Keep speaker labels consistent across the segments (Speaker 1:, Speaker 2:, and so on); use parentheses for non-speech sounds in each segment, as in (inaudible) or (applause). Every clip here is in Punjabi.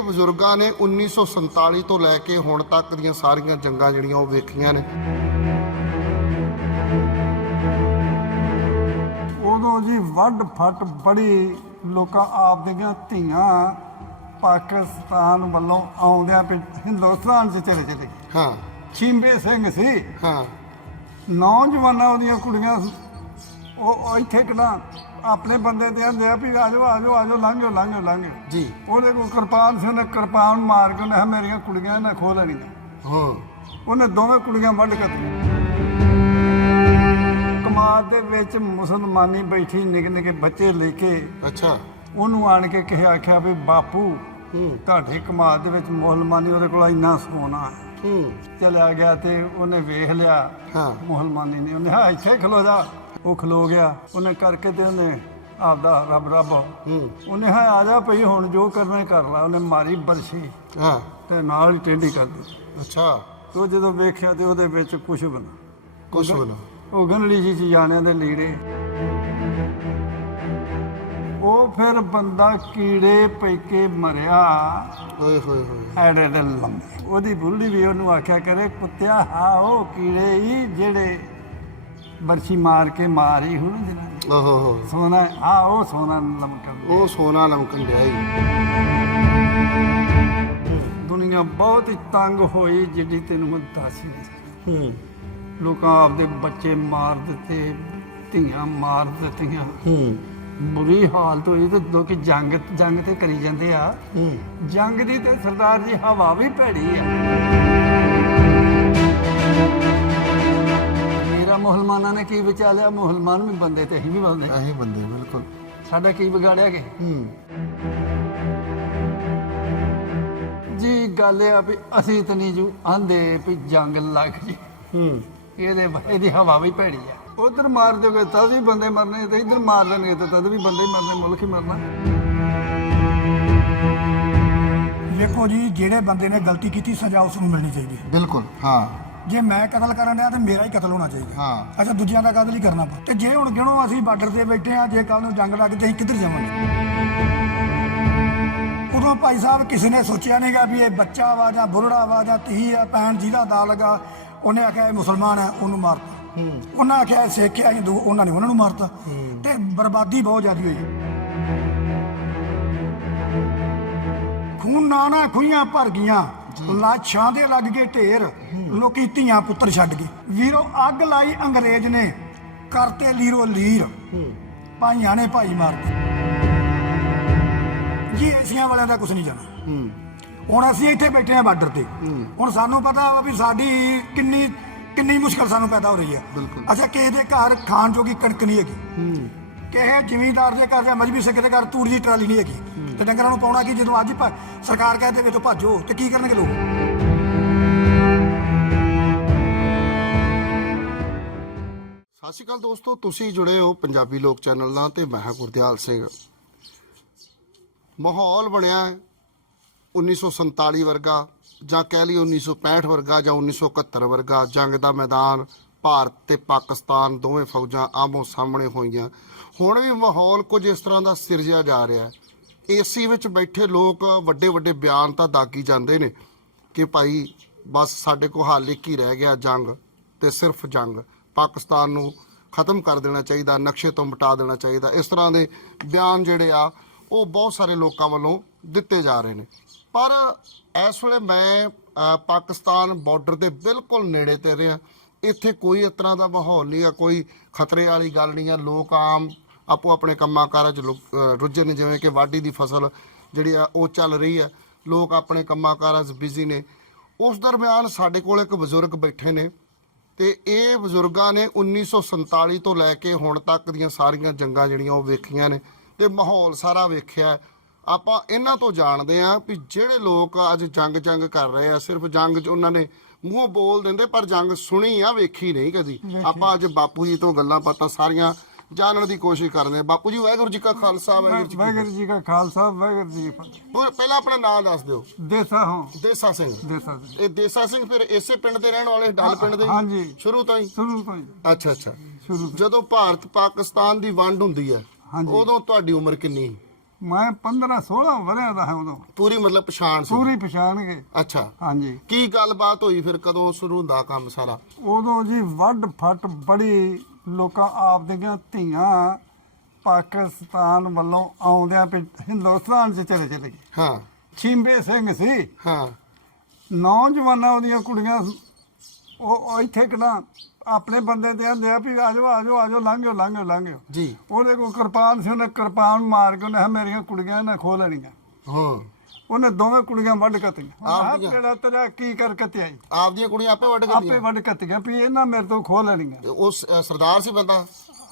Speaker 1: ਇਹ ਬਜ਼ੁਰਗਾਂ ਨੇ 1947 ਤੋਂ ਲੈ ਕੇ ਹੁਣ ਤੱਕ ਦੀਆਂ ਸਾਰੀਆਂ ਜੰਗਾਂ ਜਿਹੜੀਆਂ ਉਹ ਵੇਖੀਆਂ ਨੇ।
Speaker 2: ਉਦੋਂ ਜੀ ਵੱਡ ਫੱਟ ਬੜੀ ਲੋਕਾਂ ਆਪ ਦੀਆਂ ਧੀਆਂ ਪਾਕਿਸਤਾਨ ਵੱਲੋਂ ਆਉਂਦਿਆਂ ਪਿ ਹਿੰਦੁਸਤਾਨ 'ਚ ਚਲੇ ਚਲੇ
Speaker 1: ਹਾਂ।
Speaker 2: ਛਿੰਬੇ ਸਿੰਘ ਸੀ।
Speaker 1: ਹਾਂ।
Speaker 2: ਨੌਜਵਾਨਾਂ ਉਹਦੀਆਂ ਕੁੜੀਆਂ। ਉਹ ਉਹ ਇੱਥੇ ਕਿਦਾਂ ਆਪਣੇ ਬੰਦੇ ਤੇ ਆਂਦੇ ਆ ਵੀ ਆਜੋ ਆਜੋ ਆਜੋ ਲੰਘੋ ਲੰਘੋ ਲੰਘੋ
Speaker 1: ਜੀ।
Speaker 2: ਉਹਦੇ ਕੋਲ ਕਿਰਪਾਨ ਸੀ ਉਹਨੇ ਕਿਰਪਾਨ ਮਾਰ ਕੇ ਕਿਹਾ, ਮੇਰੀਆਂ ਕੁੜੀਆਂ ਇਹਨਾਂ ਖੋਹ ਲੈਣੀਆਂ।
Speaker 1: ਹਾਂ।
Speaker 2: ਉਹਨੇ ਦੋਵੇਂ ਕੁੜੀਆਂ ਵੱਢ ਕੇ ਕਮਾਦ ਦੇ ਵਿੱਚ ਮੁਸਲਮਾਨੀ ਬੈਠੀ ਨਿੱਕੇ ਨਿੱਕੇ ਬੱਚੇ ਲੈ ਕੇ
Speaker 1: ਅੱਛਾ।
Speaker 2: ਉਹਨੂੰ ਆਣ ਕੇ ਕਿਹਾ ਆਖਿਆ ਵੀ ਬਾਪੂ ਤੁਹਾਡੇ ਕਮਾਦ ਦੇ ਵਿੱਚ ਮੁਸਲਮਾਨੀ ਉਹਦੇ ਕੋਲ ਇੰਨਾ ਸੋਨਾ ਹੈ।
Speaker 1: ਹੂੰ।
Speaker 2: ਚਲਿਆ ਗਿਆ ਤੇ ਉਹਨੇ ਵੇਖ ਲਿਆ
Speaker 1: ਹਾਂ।
Speaker 2: ਮੁਸਲਮਾਨੀ ਨੇ ਉਹਨੇ ਹਾਂ ਇੱਥੇ ਖਲੋ ਜਾ। ਉਹ ਖਲੋ ਗਿਆ। ਉਹਨੇ ਕਰਕੇ ਤੇ ਉਹਨੇ ਆਪਦਾ ਰੱਬ ਰੱਬ
Speaker 1: ਹੂੰ।
Speaker 2: ਉਹਨੇ ਹਾਂ ਆ ਜਾ ਭਈ ਹੁਣ ਜੋ ਕਰਨਾ ਕਰ ਲਾ। ਉਹਨੇ ਮਾਰੀ ਬਰਸ਼ੀ
Speaker 1: ਹਾਂ।
Speaker 2: ਤੇ ਨਾਲ ਹੀ ਟੇਢੀ ਕਰ ਦਿੱਤੀ।
Speaker 1: ਅੱਛਾ।
Speaker 2: ਤੇ ਉਹ ਜਦੋਂ ਵੇਖਿਆ ਤੇ ਉਹਦੇ ਵਿੱਚ ਕੁਝ ਬਣਾ
Speaker 1: ਕੁਛ ਬੋਲੋ
Speaker 2: ਉਹ ਗੰਢਲੀ ਜੀ ਚ ਜਾਣਿਆਂ ਦੇ ਲੀੜੇ। ਉਹ ਫਿਰ ਬੰਦਾ ਕੀੜੇ ਪੈ ਕੇ ਮਰਿਆ।
Speaker 1: ਓਏ ਹੋਏ ਹੋਏ।
Speaker 2: ਐਡੇ ਦੇ ਲੰਮੇ। ਉਹਦੀ ਬੁੱਢੀ ਵੀ ਉਹਨੂੰ ਆਖਿਆ ਕਰੇ ਕੁੱਤਿਆ ਹਾਂ ਉਹ ਕੀੜੇ ਹੀ ਜਿਹੜੇ ਬਰਛੀ ਮਾਰ ਕੇ ਮਾਰੀ ਹੁਣ ਜਿਹਨਾਂ ਨੇ
Speaker 1: ਓਹੋ ਹੋ
Speaker 2: ਸੋਨਾ ਆ ਉਹ ਸੋਨਾ ਲਮਕਾ
Speaker 1: ਉਹ ਸੋਨਾ ਲਮਕਣ ਡਿਆ ਈ।
Speaker 2: ਦੁਨੀਆ ਬਹੁਤ ਹੀ ਤੰਗ ਹੋਈ ਜਿੱਡੀ ਤੈਨੂੰ ਮੈਂ ਦੱਸ ਹੀ ਨਹੀਂ ਸਕਦਾ।
Speaker 1: ਹੂੰ।
Speaker 2: ਲੋਕਾਂ ਆਪਦੇ ਬੱਚੇ ਮਾਰ ਦਿੱਤੇ ਧੀਆਂ ਮਾਰ ਦਿੱਤੀਆਂ।
Speaker 1: ਹੂੰ।
Speaker 2: ਬੁਰੀ ਹਾਲਤ ਹੋਈ ਤੇ ਲੋਕੀ ਜੰਗ ਜੰਗ ਤੇ ਕਰੀ ਜਾਂਦੇ ਆ।
Speaker 1: ਹੂੰ।
Speaker 2: ਜੰਗ ਦੀ ਤੇ ਸਰਦਾਰ ਜੀ ਹਵਾ ਵੀ ਭੈੜੀ ਆ। ਮੁਸਲਮਾਨਾਂ ਨੇ ਕੀ ਵਿਚਾਲਿਆ ਮੁਸਲਮਾਨ ਵੀ ਬੰਦੇ ਤੇ ਅਸੀਂ ਵੀ ਬੰਦੇ।
Speaker 1: ਆਹੀ ਬੰਦੇ ਬਿਲਕੁਲ।
Speaker 2: ਸਾਡਾ ਕੀ ਵਿਗਾੜਿਆ ਕਿ ਜੀ ਗੱਲ ਇਹ ਆ ਵੀ ਅਸੀਂ ਤਾਂ ਨਹੀਂ ਜੂ ਆਂਦੇ ਵੀ ਜੰਗ ਲੱਗ ਜੀ।
Speaker 1: ਹੂੰ।
Speaker 2: ਇਹਦੇ ਇਹਦੀ ਹਵਾ ਵੀ ਭੈੜੀ ਆ। ਉਧਰ ਮਾਰ ਦਿਓਗੇ ਤਾਂ ਵੀ ਬੰਦੇ ਮਰਨੇ ਤੇ ਇਧਰ ਮਾਰ ਦੇਣਗੇ ਤਾਂ ਤਦ ਵੀ ਬੰਦੇ ਹੀ ਮਰਨੇ ਮੁਲਕ ਹੀ ਮਰਨਾ।
Speaker 3: ਵੇਖੋ ਜੀ ਜਿਹੜੇ ਬੰਦੇ ਨੇ ਗਲਤੀ ਕੀਤੀ ਸਜ਼ਾ ਉਸ ਨੂੰ ਮਿਲਣੀ ਚਾਹੀਦੀ ਹੈ।
Speaker 1: ਬਿਲਕੁਲ ਹਾਂ।
Speaker 3: ਜੇ ਮੈਂ ਕਤਲ ਕਰਨ ਡਿਆ ਤੇ ਮੇਰਾ ਹੀ ਕਤਲ ਹੋਣਾ ਚਾਹੀਦਾ।
Speaker 1: ਹਾਂ।
Speaker 3: ਅੱਛਾ ਦੂਜਿਆਂ ਦਾ ਕਤਲ ਹੀ ਕਰਨਾ ਪਊ। ਤੇ ਜੇ ਹੁਣ ਗਿਣੋ ਅਸੀਂ ਬਾਰਡਰ ਤੇ ਬੈਠੇ ਆ ਜੇ ਕੱਲ ਨੂੰ ਜੰਗ ਲੱਗ ਤੇ ਅਸੀਂ ਕਿੱਧਰ ਜਾਵਾਂਗੇ? ਉਦੋਂ ਭਾਈ ਸਾਹਿਬ ਕਿਸੇ ਨੇ ਸੋਚਿਆ ਨਹੀਂਗਾ ਵੀ ਇਹ ਬੱਚਾ ਵਾ ਜਾਂ ਬੁਰੜਾ ਵਾ ਜਾਂ ਧੀ ਆ ਭੈਣ ਜਿਹਦਾ ਦਾ ਲਗਾ ਉਹਨੇ ਆਖਿਆ ਇਹ ਮੁਸਲਮਾਨ ਹੈ ਉਹਨੂੰ ਮਾਰਤਾ। ਉਹਨਾਂ ਆਖਿਆ ਸਿੱਖ ਆ ਹਿੰਦੂ ਉਹਨਾਂ ਨੇ ਉਹਨਾਂ ਨੂੰ ਮਾਰਤਾ। ਤੇ ਬਰਬਾਦੀ ਬਹੁਤ ਜ਼ਿਆਦਾ ਹੋਈ। ਖੂਨ ਨਾ ਨਾ ਖੁਈਆਂ ਭਰ ਗਈਆਂ। ਲਾਸ਼ਾਂ ਦੇ ਲੱਗ ਗਏ ਢੇਰ। ਲੋਕੀ ਧੀਆਂ ਪੁੱਤਰ ਛੱਡ ਗਏ। ਵੀਰੋ ਅੱਗ ਲਾਈ ਅੰਗਰੇਜ਼ ਨੇ। ਕਰਤੇ ਲੀਰੋ ਲੀਰ। ਭਾਈਆਂ ਨੇ ਭਾਈ ਮਾਰਦੇ ਜੀ ਏਸੀਆਂ ਵਾਲਿਆਂ ਦਾ ਕੁਝ ਨਹੀਂ ਜਾਣਾ। ਹੁਣ ਅਸੀਂ ਇੱਥੇ ਬੈਠੇ ਆ ਬਾਰਡਰ ਤੇ। ਹੁਣ ਸਾਨੂੰ ਪਤਾ ਵਾ ਵੀ ਸਾਡੀ ਕਿੰਨੀ ਕਿੰਨੀ ਮੁਸ਼ਕਲ ਸਾਨੂੰ ਪੈਦਾ ਹੋ ਰਹੀ ਹੈ। ਅੱਛਾ ਕਿਸੇ ਦੇ ਘਰ ਖਾਣ ਜੋਗੀ ਕਣਕ ਨਹੀਂ ਹੈਗੀ। ਕਿਸੇ ਜ਼ਿਮੀਂਦਾਰ ਦੇ ਘਰ ਜਾਂ ਮਜਬੀ ਸਿੱਖ ਦੇ ਘਰ ਤੂੜ ਦੀ ਟਰਾਲੀ ਨਹੀਂ ਹੈਗੀ। ਤੇ ਡੰਗਰਾਂ ਨੂੰ ਪਾਉਣਾ ਕੀ ਜਦੋਂ ਅੱਜ ਭਾ- ਸਰਕਾਰ ਕਹਿੰਦੇ ਵੀ ਤੂੰ ਭੱਜੋ, ਤੇ ਕੀ ਕਰਨਗੇ ਲੋਕ?
Speaker 1: ਸਤਿ ਸ਼੍ਰੀ ਅਕਾਲ ਦੋਸਤੋ, ਤੁਸੀਂ ਜੁੜੇ ਹੋ ਪੰਜਾਬੀ ਲੋਕ ਚੈਨਲ ਨਾਲ ਤੇ ਮੈਂ ਹਾਂ ਗੁਰਦਿਆਲ ਸਿੰਘ। ਮਾਹੌਲ ਬਣਿਆ ਹੈ 1947 ਵਰਗਾ ਜਾਂ ਕਹਿ ਲਈ 1965 ਵਰਗਾ ਜਾਂ 1971 ਵਰਗਾ ਜੰਗ ਦਾ ਮੈਦਾਨ, ਭਾਰਤ ਤੇ ਪਾਕਿਸਤਾਨ ਦੋਵੇਂ ਫੌਜਾਂ ਆਮੋ ਸਾਹਮਣੇ ਹੋਈਆਂ। ਹੁਣ ਵੀ ਮਾਹੌਲ ਕੁਝ ਇਸ ਤਰ੍ਹਾਂ ਦਾ ਸਿਰਜਿਆ ਜਾ ਰਿਹਾ ਹੈ। ਏਸੀ ਵਿੱਚ ਬੈਠੇ ਲੋਕ ਵੱਡੇ ਵੱਡੇ ਬਿਆਨ ਤਾਂ ਦਾਗੀ ਜਾਂਦੇ ਨੇ ਕਿ ਭਾਈ ਬਸ ਸਾਡੇ ਕੋਲ ਹੱਲ ਇੱਕ ਹੀ ਰਹਿ ਗਿਆ ਜੰਗ ਤੇ ਸਿਰਫ ਜੰਗ। ਪਾਕਿਸਤਾਨ ਨੂੰ ਖਤਮ ਕਰ ਦੇਣਾ ਚਾਹੀਦਾ, ਨਕਸ਼ੇ ਤੋਂ ਮਿਟਾ ਦੇਣਾ ਚਾਹੀਦਾ। ਇਸ ਤਰ੍ਹਾਂ ਦੇ ਬਿਆਨ ਜਿਹੜੇ ਆ, ਉਹ ਬਹੁਤ ਸਾਰੇ ਲੋਕਾਂ ਵੱਲੋਂ ਦਿੱਤੇ ਜਾ ਰਹੇ ਨੇ। ਪਰ ਇਸ ਵੇਲੇ ਮੈਂ ਪਾਕਿਸਤਾਨ ਬਾਰਡਰ ਦੇ ਬਿਲਕੁਲ ਨੇੜੇ ਤੇ ਰਿਹਾ। ਇੱਥੇ ਕੋਈ ਇਸ ਤਰ੍ਹਾਂ ਦਾ ਮਾਹੌਲ ਨਹੀਂ ਆ, ਕੋਈ ਖਤਰੇ ਵਾਲੀ ਗੱਲ ਨਹੀਂ ਆ। ਲੋਕ ਆਮ ਆਪੋ ਆਪਣੇ ਕੰਮਾਂ ਕਾਰਾਂ 'ਚ ਲੁ- ਅ, ਰੁੱਝੇ ਨੇ ਜਿਵੇਂ ਕਿ ਵਾਢੀ ਦੀ ਫਸਲ ਜਿਹੜੀ ਆ ਉਹ ਚੱਲ ਰਹੀ ਆ। ਲੋਕ ਆਪਣੇ ਕੰਮਾਂ ਕਾਰਾਂ 'ਚ ਬਿਜ਼ੀ ਨੇ। ਉਸ ਦਰਮਿਆਨ ਸਾਡੇ ਕੋਲ ਇੱਕ ਬਜ਼ੁਰਗ ਬੈਠੇ ਨੇ ਤੇ ਇਹ ਬਜ਼ੁਰਗਾਂ ਨੇ 1947 ਤੋਂ ਲੈ ਕੇ ਹੁਣ ਤੱਕ ਦੀਆਂ ਸਾਰੀਆਂ ਜੰਗਾਂ ਜਿਹੜੀਆਂ ਉਹ ਵੇਖੀਆਂ ਨੇ ਤੇ ਮਾਹੌਲ ਸਾਰਾ ਵੇਖਿਆ। ਆਪਾਂ ਇਹਨਾਂ ਤੋਂ ਜਾਣਦੇ ਆਂ ਵੀ ਜਿਹੜੇ ਲੋਕ ਅੱਜ ਜੰਗ ਜੰਗ ਕਰ ਰਹੇ ਆ ਸਿਰਫ ਜੰਗ 'ਚ ਉਹਨਾਂ ਨੇ ਮੂੰਹ ਬੋਲ ਦਿੰਦੇ ਪਰ ਜੰਗ ਸੁਣੀ ਆ ਵੇਖੀ ਨਹੀਂ ਕਦੀ। ਆਪਾਂ ਅੱਜ ਬਾਪੂ ਜੀ ਤੋਂ ਗੱਲਾਂ ਬਾਤਾਂ ਸਾਰੀਆਂ ਜਾਣਨ ਦੀ ਕੋਸ਼ਿਸ਼ ਕਰਦੇ ਆ ਬਾਪੂ ਜੀ ਵਾਹਿਗੁਰੂ ਜੀ ਕਾ ਖਾਲਸਾ ਵਾਹਿਗੁਰੂ ਜੀ ਕੀ
Speaker 2: ਵਾਹਿਗੁਰੂ ਜੀ ਕਾ ਖਾਲਸਾ ਵਾਹਿਗੁਰੂ ਜੀ ਕੀ ਫਤਿਹ।
Speaker 1: ਫਤਿਹ। ਪਹਿਲਾਂ ਆਪਣਾ ਨਾਮ ਦੱਸ ਦਿਓ।
Speaker 2: ਦੇਸਾ ਹਾਂ।
Speaker 1: ਦੇਸਾ ਸਿੰਘ।
Speaker 2: ਦੇਸਾ ਜੀ।
Speaker 1: ਇਹ ਦੇਸਾ ਸਿੰਘ ਫਿਰ ਇਸੇ ਪਿੰਡ ਦੇ ਰਹਿਣ ਵਾਲੇ ਡੱਲ ਪਿੰਡ ਦੇ ਹੀ?
Speaker 2: ਹਾਂਜੀ।
Speaker 1: ਸ਼ੁਰੂ ਤੋਂ ਹੀ?
Speaker 2: ਸ਼ੁਰੂ ਤੋਂ ਹੀ।
Speaker 1: ਅੱਛਾ ਅੱਛਾ।
Speaker 2: ਸ਼ੁਰੂ ਤੋਂ।
Speaker 1: ਜਦੋਂ ਭਾਰਤ ਪਾਕਿਸਤਾਨ ਦੀ ਵੰਡ ਹੁੰਦੀ ਹੈ
Speaker 2: ਹਾਂਜੀ।
Speaker 1: ਉਦੋਂ ਤੁਹਾਡੀ ਉਮਰ ਕਿੰਨੀ?
Speaker 2: ਮੈਂ 15 16 ਵਰਿਆਂ ਦਾ ਹਾਂ ਉਦੋਂ।
Speaker 1: ਪੂਰੀ ਮਤਲਬ ਪਛਾਣ ਸੀ?
Speaker 2: ਪੂਰੀ ਪਛਾਣ ਕੇ।
Speaker 1: ਅੱਛਾ।
Speaker 2: ਹਾਂਜੀ।
Speaker 1: ਕੀ ਗੱਲਬਾਤ ਹੋਈ ਫਿਰ ਕਦੋਂ ਸ਼ੁਰੂ ਹੁੰਦਾ ਕੰਮ ਸਾਰਾ?
Speaker 2: ਉਦੋਂ ਜੀ ਵੱਡ ਫੱਟ ਬੜੀ ਲੋਕਾਂ ਆਪ ਦੀਆਂ ਧੀਆਂ ਪਾਕਿਸਤਾਨ ਵੱਲੋਂ ਆਉਂਦਿਆਂ ਪਿ ਹਿੰਦੁਸਤਾਨ 'ਚ ਚਲੇ ਚਲੇ ਗਏ।
Speaker 1: ਹਾਂ।
Speaker 2: ਛਿੰਬੇ ਸਿੰਘ ਸੀ।
Speaker 1: ਹਾਂ।
Speaker 2: ਨੌਜਵਾਨਾਂ ਉਹਦੀਆਂ ਕੁੜੀਆਂ ਉਹ ਉਹ ਇੱਥੇ ਕਿਨਾ ਆਪਣੇ ਬੰਦੇ ਤੇ ਆਂਦੇ ਆ ਵੀ ਆਜੋ ਆਜੋ ਆਜੋ ਲੰਘਿਓ ਲੰਘਿਓ ਲੰਘਿਓ।
Speaker 1: ਜੀ।
Speaker 2: ਉਹਦੇ ਕੋਲ ਕਿਰਪਾਨ ਸੀ ਉਹਨੇ ਕਿਰਪਾਨ ਮਾਰ ਕੇ ਉਹਨੇ ਕਿਹਾ ਮੇਰੀਆਂ ਕੁੜੀਆਂ ਇਹਨਾਂ ਖੋਹ ਲੈਣੀਆਂ।
Speaker 1: ਹਾਂ।
Speaker 2: ਉਹਨੇ ਦੋਵੇਂ ਕੁੜੀਆਂ ਵੱਢ ਕੱਤੀਆਂ
Speaker 1: ਆਪ
Speaker 2: ਆਹ
Speaker 1: ਦੀਆਂ?
Speaker 2: ਤੇਰਾ ਤੇਰਾ ਕੀ ਕਰ ਕੱਤਿਆ ਜੀ
Speaker 1: ਆਪਦੀਆਂ ਕੁੜੀਆਂ ਆਪੇ ਵੱਢ
Speaker 2: ਆਪੇ
Speaker 1: ਗਈਆਂ
Speaker 2: ਵੱਢ ਕੱਤੀਆਂ ਵੀ ਇਹਨਾਂ ਮੇਰੇ ਤੋਂ ਖੋਹ ਲੈਣੀਆਂ।
Speaker 1: ਉਹ ਸ- ਅ, ਸਰਦਾਰ ਸੀ ਬੰਦਾ?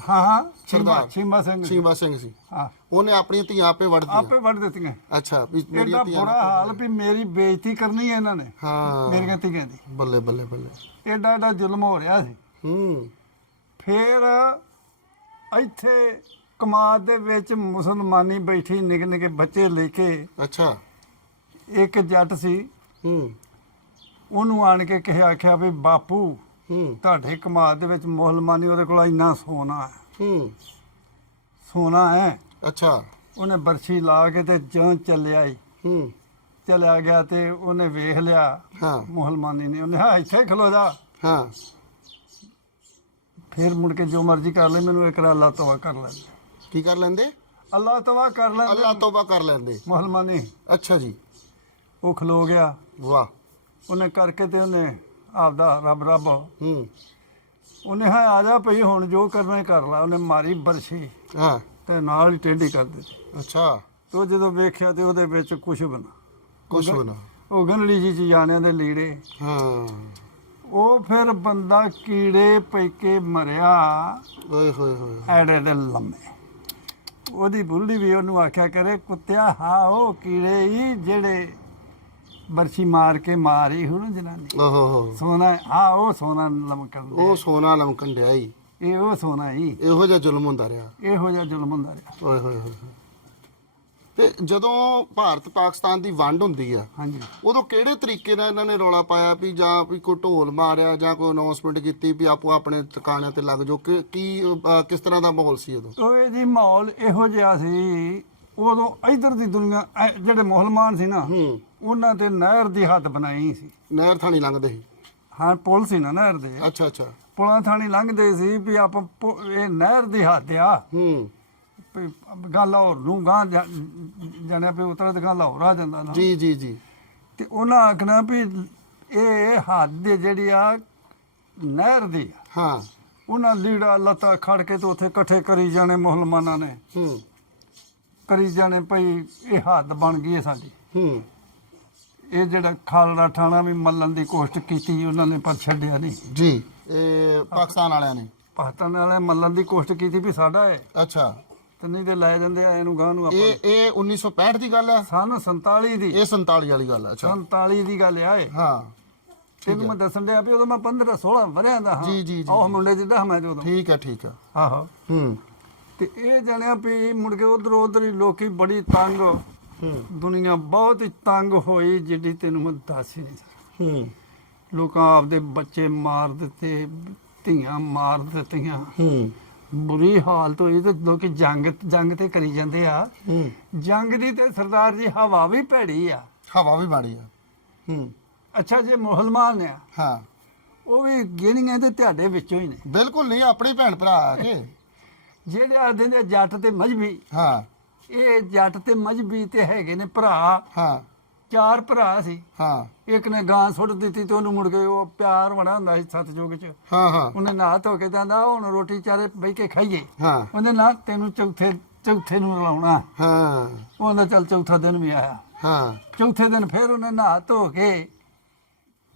Speaker 2: ਹਾਂ ਹਾਂ। ਛੀਮਾ
Speaker 1: ਸਰਦਾਰ।
Speaker 2: ਛੀਮਾ ਸਿੰਘ
Speaker 1: ਸ਼ੀਮਾ ਸਿੰਘ ਸੀ।
Speaker 2: ਹਾਂ।
Speaker 1: ਉਹਨੇ ਆਪਣੀਆਂ ਧੀਆਂ ਆਪੇ ਵੱਢ ਦਿੱਤੀਆਂ।
Speaker 2: ਆਪੇ ਵੱਢ ਦਿੱਤੀਆਂ।
Speaker 1: ਅੱਛਾ ਵੀ
Speaker 2: ਇਹਦਾ
Speaker 1: ਮੇਰੀਆਂ ਧੀਆਂ
Speaker 2: ਬੁਰਾ ਹਾਲ ਵੀ ਮੇਰੀ ਬੇਇੱਜ਼ਤੀ ਕਰਨੀ ਹੈ ਇਹਨਾਂ ਨੇ
Speaker 1: ਹਾਂ।
Speaker 2: ਮੇਰੀਆਂ ਧੀਆਂ ਦੀ।
Speaker 1: ਬੱਲੇ ਬੱਲੇ ਬੱਲੇ।
Speaker 2: ਐਡਾ ਐਡਾ ਜ਼ੁਲਮ ਹੋ ਰਿਹਾ ਸੀ।
Speaker 1: ਹੂੰ।
Speaker 2: ਫੇਰ ਇੱਥੇ ਕਮਾਦ ਦੇ ਵਿੱਚ ਮੁਸਲਮਾਨੀ ਬੈਠੀ ਨਿੱਕੇ ਨਿੱਕੇ ਬੱਚੇ ਲੈ ਕੇ
Speaker 1: ਅੱਛਾ।
Speaker 2: ਇੱਕ ਜੱਟ ਸੀ।
Speaker 1: ਹੂੰ।
Speaker 2: ਉਹਨੂੰ ਆਣ ਕੇ ਕਿਹਾ ਆਖਿਆ ਵੀ ਬਾਪੂ
Speaker 1: ਹੂੰ।
Speaker 2: ਤੁਹਾਡੇ ਕਮਾਦ ਦੇ ਵਿੱਚ ਮੁਸਲਮਾਨੀ ਉਹਦੇ ਕੋਲ ਇੰਨਾ ਸੋਨਾ ਹੈ।
Speaker 1: ਹੂੰ।
Speaker 2: ਸੋਨਾ ਹੈ।
Speaker 1: ਅੱਛਾ।
Speaker 2: ਉਹਨੇ ਬਰਛੀ ਲਾ ਕੇ ਤੇ ਜਾਂ ਚੱਲਿਆ ਈ।
Speaker 1: ਹੂੰ।
Speaker 2: ਚਲਿਆ ਗਿਆ ਤੇ ਉਹਨੇ ਵੇਖ ਲਿਆ।
Speaker 1: ਹਾਂ।
Speaker 2: ਮੁਸਲਮਾਨੀ ਨੇ ਉਹਨੇ ਹਾਂ ਇੱਥੇ ਖਲੋ ਜਾ।
Speaker 1: ਹਾਂ।
Speaker 2: ਫਿਰ ਮੁੜ ਕੇ ਜੋ ਮਰਜ਼ੀ ਕਰ ਲੈ ਮੈਨੂੰ ਇੱਕ ਅੱਲਾਹ ਤਵਾ ਕਰ ਲੈ।
Speaker 1: ਕੀ ਕਰ ਲੈਂਦੇ?
Speaker 2: ਅੱਲਾਹ ਤਵਾ ਕਰ ਲੈ
Speaker 1: ਅੱਲਾਹ ਤੋਬਾ ਕਰ ਲੈਂਦੇ।
Speaker 2: ਮੁਸਲਮਾਨੀ
Speaker 1: ਅੱਛਾ ਜੀ।
Speaker 2: ਉਹ ਖਲੋ ਗਿਆ।
Speaker 1: ਵਾਹ।
Speaker 2: ਉਹਨੇ ਕਰਕੇ ਤੇ ਉਹਨੇ ਆਪਦਾ ਰੱਬ ਰੱਬ
Speaker 1: ਹੂੰ।
Speaker 2: ਉਹਨੇ ਹਾਂ ਆ ਜਾ ਭਈ ਹੁਣ ਜੋ ਕਰਨਾ ਹੀ ਕਰ ਲਾ। ਉਹਨੇ ਮਾਰੀ ਬਰਛੀ
Speaker 1: ਹਾਂ।
Speaker 2: ਤੇ ਨਾਲ ਹੀ ਟੇਢੀ ਕਰ ਦਿੱਤੀ।
Speaker 1: ਅੱਛਾ।
Speaker 2: ਤੇ ਜਦੋਂ ਵੇਖਿਆ ਤੇ ਉਹਦੇ ਵਿੱਚ ਕੁਛ ਬਣਾ
Speaker 1: ਕੁਛ ਹੋਣਾ
Speaker 2: ਉਹ ਗੰਢੜੀ ਜੀ ਚ ਜਾਣਿਆਂ ਦੇ ਲੀੜੇ।
Speaker 1: ਹਾਂ।
Speaker 2: ਉਹ ਫਿਰ ਬੰਦਾ ਕੀੜੇ ਪੈ ਕੇ ਮਰਿਆ।
Speaker 1: ਓਏ ਹੋਏ ਹੋਏ
Speaker 2: ਐਡੇ ਐਡੇ ਲੰਮੇ। ਉਹਦੀ ਬੁੱਢੀ ਵੀ ਉਹਨੂੰ ਆਖਿਆ ਕਰੇ ਕੁੱਤਿਆ ਹਾਂ ਉਹ ਕੀੜੇ ਹੀ ਜਿਹੜੇ ਬਰਛੀ ਮਾਰ ਕੇ ਮਾਰੀ ਹੁਣ ਜਨਾਨੀ।
Speaker 1: ਹੋ
Speaker 2: ਸੋਨਾ ਹਾਂ ਉਹ ਸੋਨਾ ਲਮਕਣ
Speaker 1: ਉਹ ਸੋਨਾ ਲਮਕਣ ਡਿਆ ਈ।
Speaker 2: ਇਹ ਉਹ ਸੋਨਾ ਹੀ
Speaker 1: ਇਹੋ ਜਿਹਾ ਜ਼ੁਲਮ ਹੁੰਦਾ ਰਿਹਾ।
Speaker 2: ਇਹੋ ਜਿਹਾ ਜ਼ੁਲਮ ਹੁੰਦਾ ਰਿਹਾ।
Speaker 1: ਓਏ ਹੋਏ ਹੋਏ ਹੋਏ। ਤੇ ਜਦੋਂ ਭਾਰਤ ਪਾਕਿਸਤਾਨ ਦੀ ਵੰਡ ਹੁੰਦੀ ਆ
Speaker 2: ਹਾਂਜੀ।
Speaker 1: ਉਦੋਂ ਕਿਹੜੇ ਤਰੀਕੇ ਨਾਲ ਇਹਨਾਂ ਨੇ ਰੌਲਾ ਪਾਇਆ ਵੀ ਜਾਂ ਵੀ ਕੋਈ ਢੋਲ ਮਾਰਿਆ ਜਾਂ ਕੋਈ ਅਨਾਉਂਸਮੈਂਟ ਕੀਤੀ ਵੀ ਆਪੋ ਆਪਣੇ ਟਿਕਾਣਿਆਂ ਤੇ ਲੱਗ ਜਾਓ? ਕਿ ਕੀ ਅਹ, ਕਿਸ ਤਰ੍ਹਾਂ ਦਾ ਮਾਹੌਲ ਸੀ ਉਦੋਂ?
Speaker 2: ਉਹ ਇਹਦੀ ਮਾਹੌਲ ਇਹੋ ਜਿਹਾ ਸੀ ਉਦੋਂ ਇਧਰ ਦੀ ਦੁਨੀਆ ਐ- ਜਿਹੜੇ ਮੁਸਲਮਾਨ ਸੀ ਨਾ
Speaker 1: ਹੂੰ।
Speaker 2: ਉਹਨਾਂ ਤੇ ਨਹਿਰ ਦੀ ਹੱਦ ਬਣਾਈ ਸੀ।
Speaker 1: ਨਹਿਰ ਥਾਣੀ ਲੰਘਦੇ ਸੀ।
Speaker 2: ਹਾਂ ਪੁਲ ਸੀ ਨਾ ਨਹਿਰ ਦੇ।
Speaker 1: ਅੱਛਾ ਅੱਛਾ।
Speaker 2: ਪੁਲਾਂ ਥਾਣੀ ਲੰਘਦੇ ਸੀ ਵੀ ਆਪਾਂ ਪੁ- ਇਹ ਨਹਿਰ ਦੀ ਹੱਦ ਆ।
Speaker 1: ਹੂੰ।
Speaker 2: ਵੀ ਗਾਂ ਲਾਹੌਰ ਨੂੰ ਗਾਂ ਜਾਣਿਆ ਵੀ ਉਤਰਾ ਤੇ ਗਾਂ ਲਾਹੌਰ ਆ ਜਾਂਦਾ ਨਾ।
Speaker 1: ਜੀ ਜੀ ਜੀ।
Speaker 2: ਤੇ ਉਹਨਾਂ ਆਖਣਾ ਵੀ ਇਹ ਹੱਦ ਜਿਹੜੀ ਆ ਨਹਿਰ ਦੀ। ਆ
Speaker 1: ਹਾਂ।
Speaker 2: ਉਹਨਾਂ ਲੀੜਾ ਲੱਤਾ ਖੜ ਕੇ ਤੇ ਉੱਥੇ ਇਕੱਠੇ ਕਰੀ ਜਾਣੇ ਮੁਸਲਮਾਨਾਂ ਨੇ।
Speaker 1: ਹੂੰ।
Speaker 2: ਕਰੀ ਜਾਣੇ ਭਈ ਇਹ ਹੱਦ ਬਣ ਗਈ ਹੈ ਸਾਡੀ।
Speaker 1: ਹੂੰ।
Speaker 2: ਇਹ ਜਿਹੜਾ ਖਾਲੜਾ ਠਾਣਾ ਵੀ ਮੱਲਣ ਦੀ ਕੋਸ਼ਿਸ਼ ਕੀਤੀ ਉਹਨਾਂ ਨੇ ਪਰ ਛੱਡਿਆ ਨਹੀਂ।
Speaker 1: ਜੀ ਇਹ ਪਾਕਿਸਤਾਨ ਵਾਲਿਆਂ ਨੇ?
Speaker 2: ਪਾਕਿਸਤਾਨ ਵਾਲੇ ਮੱਲਣ ਦੀ ਕੋਸ਼ਿਸ਼ ਕੀਤੀ ਵੀ ਸਾਡਾ ਹੈ।
Speaker 1: ਅੱਛਾ।
Speaker 2: ਤੇ ਨਹੀਂ ਤੇ ਲੈ ਜਾਂਦੇ ਆ ਇਹਨੂੰ ਗਾਂ ਨੂੰ ਆਪਾਂ।
Speaker 1: ਇਹ ਇਹ 1965 ਦੀ ਗੱਲ ਆ?
Speaker 2: ਸਨ 47 ਦੀ।
Speaker 1: ਇਹ 47 ਵਾਲੀ ਗੱਲ ਆ ਅੱਛਾ।
Speaker 2: 47 ਦੀ ਗੱਲ ਆ ਇਹ।
Speaker 1: ਹਾਂ।
Speaker 2: ਤੈਨੂੰ ਮੈਂ ਦੱਸਣ ਡਿਆ ਵੀ ਉਦੋਂ ਮੈਂ 15 16 ਵਰਿਆਂ ਦਾ ਹਾਂ।
Speaker 1: ਜੀ, ਜੀ, ਜੀ,
Speaker 2: ਉਹ ਮੁੰਡੇ ਜਿੱਦਾਂ ਮੈਂ ਜਦੋਂ।
Speaker 1: ਠੀਕ ਹੈ ਠੀਕ ਹੈ
Speaker 2: ਆਹੋ।
Speaker 1: ਹੂੰ।
Speaker 2: ਤੇ ਇਹ ਜਾਣਿਆ ਵੀ ਮੁੜ ਕੇ ਉਧਰ ਉਧਰ ਹੀ ਲੋਕੀ ਬੜੀ ਤੰਗ
Speaker 1: ਹੂੰ
Speaker 2: ਦੁਨੀਆ ਬਹੁਤ ਹੀ ਤੰਗ ਹੋਈ ਜਿੱਡੀ ਤੈਨੂੰ ਮੈਂ ਦੱਸ ਹੀ ਨਹੀਂ ਸਕਦਾ।
Speaker 1: ਹੂੰ।
Speaker 2: ਲੋਕਾਂ ਆਪਦੇ ਬੱਚੇ ਮਾਰ ਦਿੱਤੇ ਧੀਆਂ ਮਾਰ ਦਿੱਤੀਆਂ।
Speaker 1: ਹੂੰ।
Speaker 2: ਬੁਰੀ ਹਾਲਤ ਹੋਈ ਤੇ ਲੋਕੀ ਜੰਗ ਜੰਗ ਤੇ ਕਰੀ ਜਾਂਦੇ ਆ। ਜੰਗ ਦੀ ਤੇ ਸਰਦਾਰ ਜੀ ਹਵਾ ਵੀ ਭੈੜੀ ਆ।
Speaker 1: ਹਵਾ ਵੀ ਮਾੜੀ ਆ। ਹੂੰ।
Speaker 2: ਅੱਛਾ ਜੇ ਮੁਸਲਮਾਨ ਆ
Speaker 1: ਹਾਂ।
Speaker 2: ਉਹ ਵੀ ਗਿਣੀਆਂ ਤੇ ਤੁਹਾਡੇ ਵਿੱਚੋਂ ਹੀ ਨੇ।
Speaker 1: ਬਿਲਕੁਲ ਨਹੀਂ ਆਪਣੇ ਭੈਣ ਭਰਾ ਆ ਕੇ।
Speaker 2: ਜਿਹੜੇ ਆਦੇ ਨੇ ਜੱਟ ਤੇ ਮਜਬੀ
Speaker 1: ਹਾਂ।
Speaker 2: ਇਹ ਜੱਟ ਤੇ ਮਜਬੀ ਤੇ ਹੈਗੇ ਨੇ ਭਰਾ।
Speaker 1: ਹਾਂ।
Speaker 2: ਚਾਰ ਭਰਾ ਸੀ।
Speaker 1: ਹਾਂ।
Speaker 2: ਇੱਕ ਨੇ ਗਾਂ ਸੁੱਟ ਦਿੱਤੀ ਤੇ ਉਹਨੂੰ ਮੁੜ ਕੇ ਉਹ ਪਿਆਰ ਬਣਾ ਹੁੰਦਾ ਸੀ ਸਤਜੁਗ ਚ।
Speaker 1: ਹਾਂ ਹਾਂ।
Speaker 2: ਉਹਨੇ ਨਹਾ ਧੋ ਕੇ ਕਹਿੰਦਾ ਹੁਣ ਰੋਟੀ ਚਾਰੇ ਬਹਿ ਕੇ ਖਾਈਏ।
Speaker 1: ਹਾਂ।
Speaker 2: ਉਹਨੇ ਨਾ ਤੈਨੂੰ ਚੌਥੇ ਚੌਥੇ ਨੂੰ ਲਾਉਣਾ
Speaker 1: ਹਾਂ।
Speaker 2: ਉਹਦਾ ਚੱਲ ਚੌਥਾ ਦਿਨ ਵੀ ਆਇਆ।
Speaker 1: ਹਾਂ।
Speaker 2: ਚੌਥੇ ਦਿਨ ਫਿਰ ਉਹਨੇ ਨਹਾ ਧੋ ਕੇ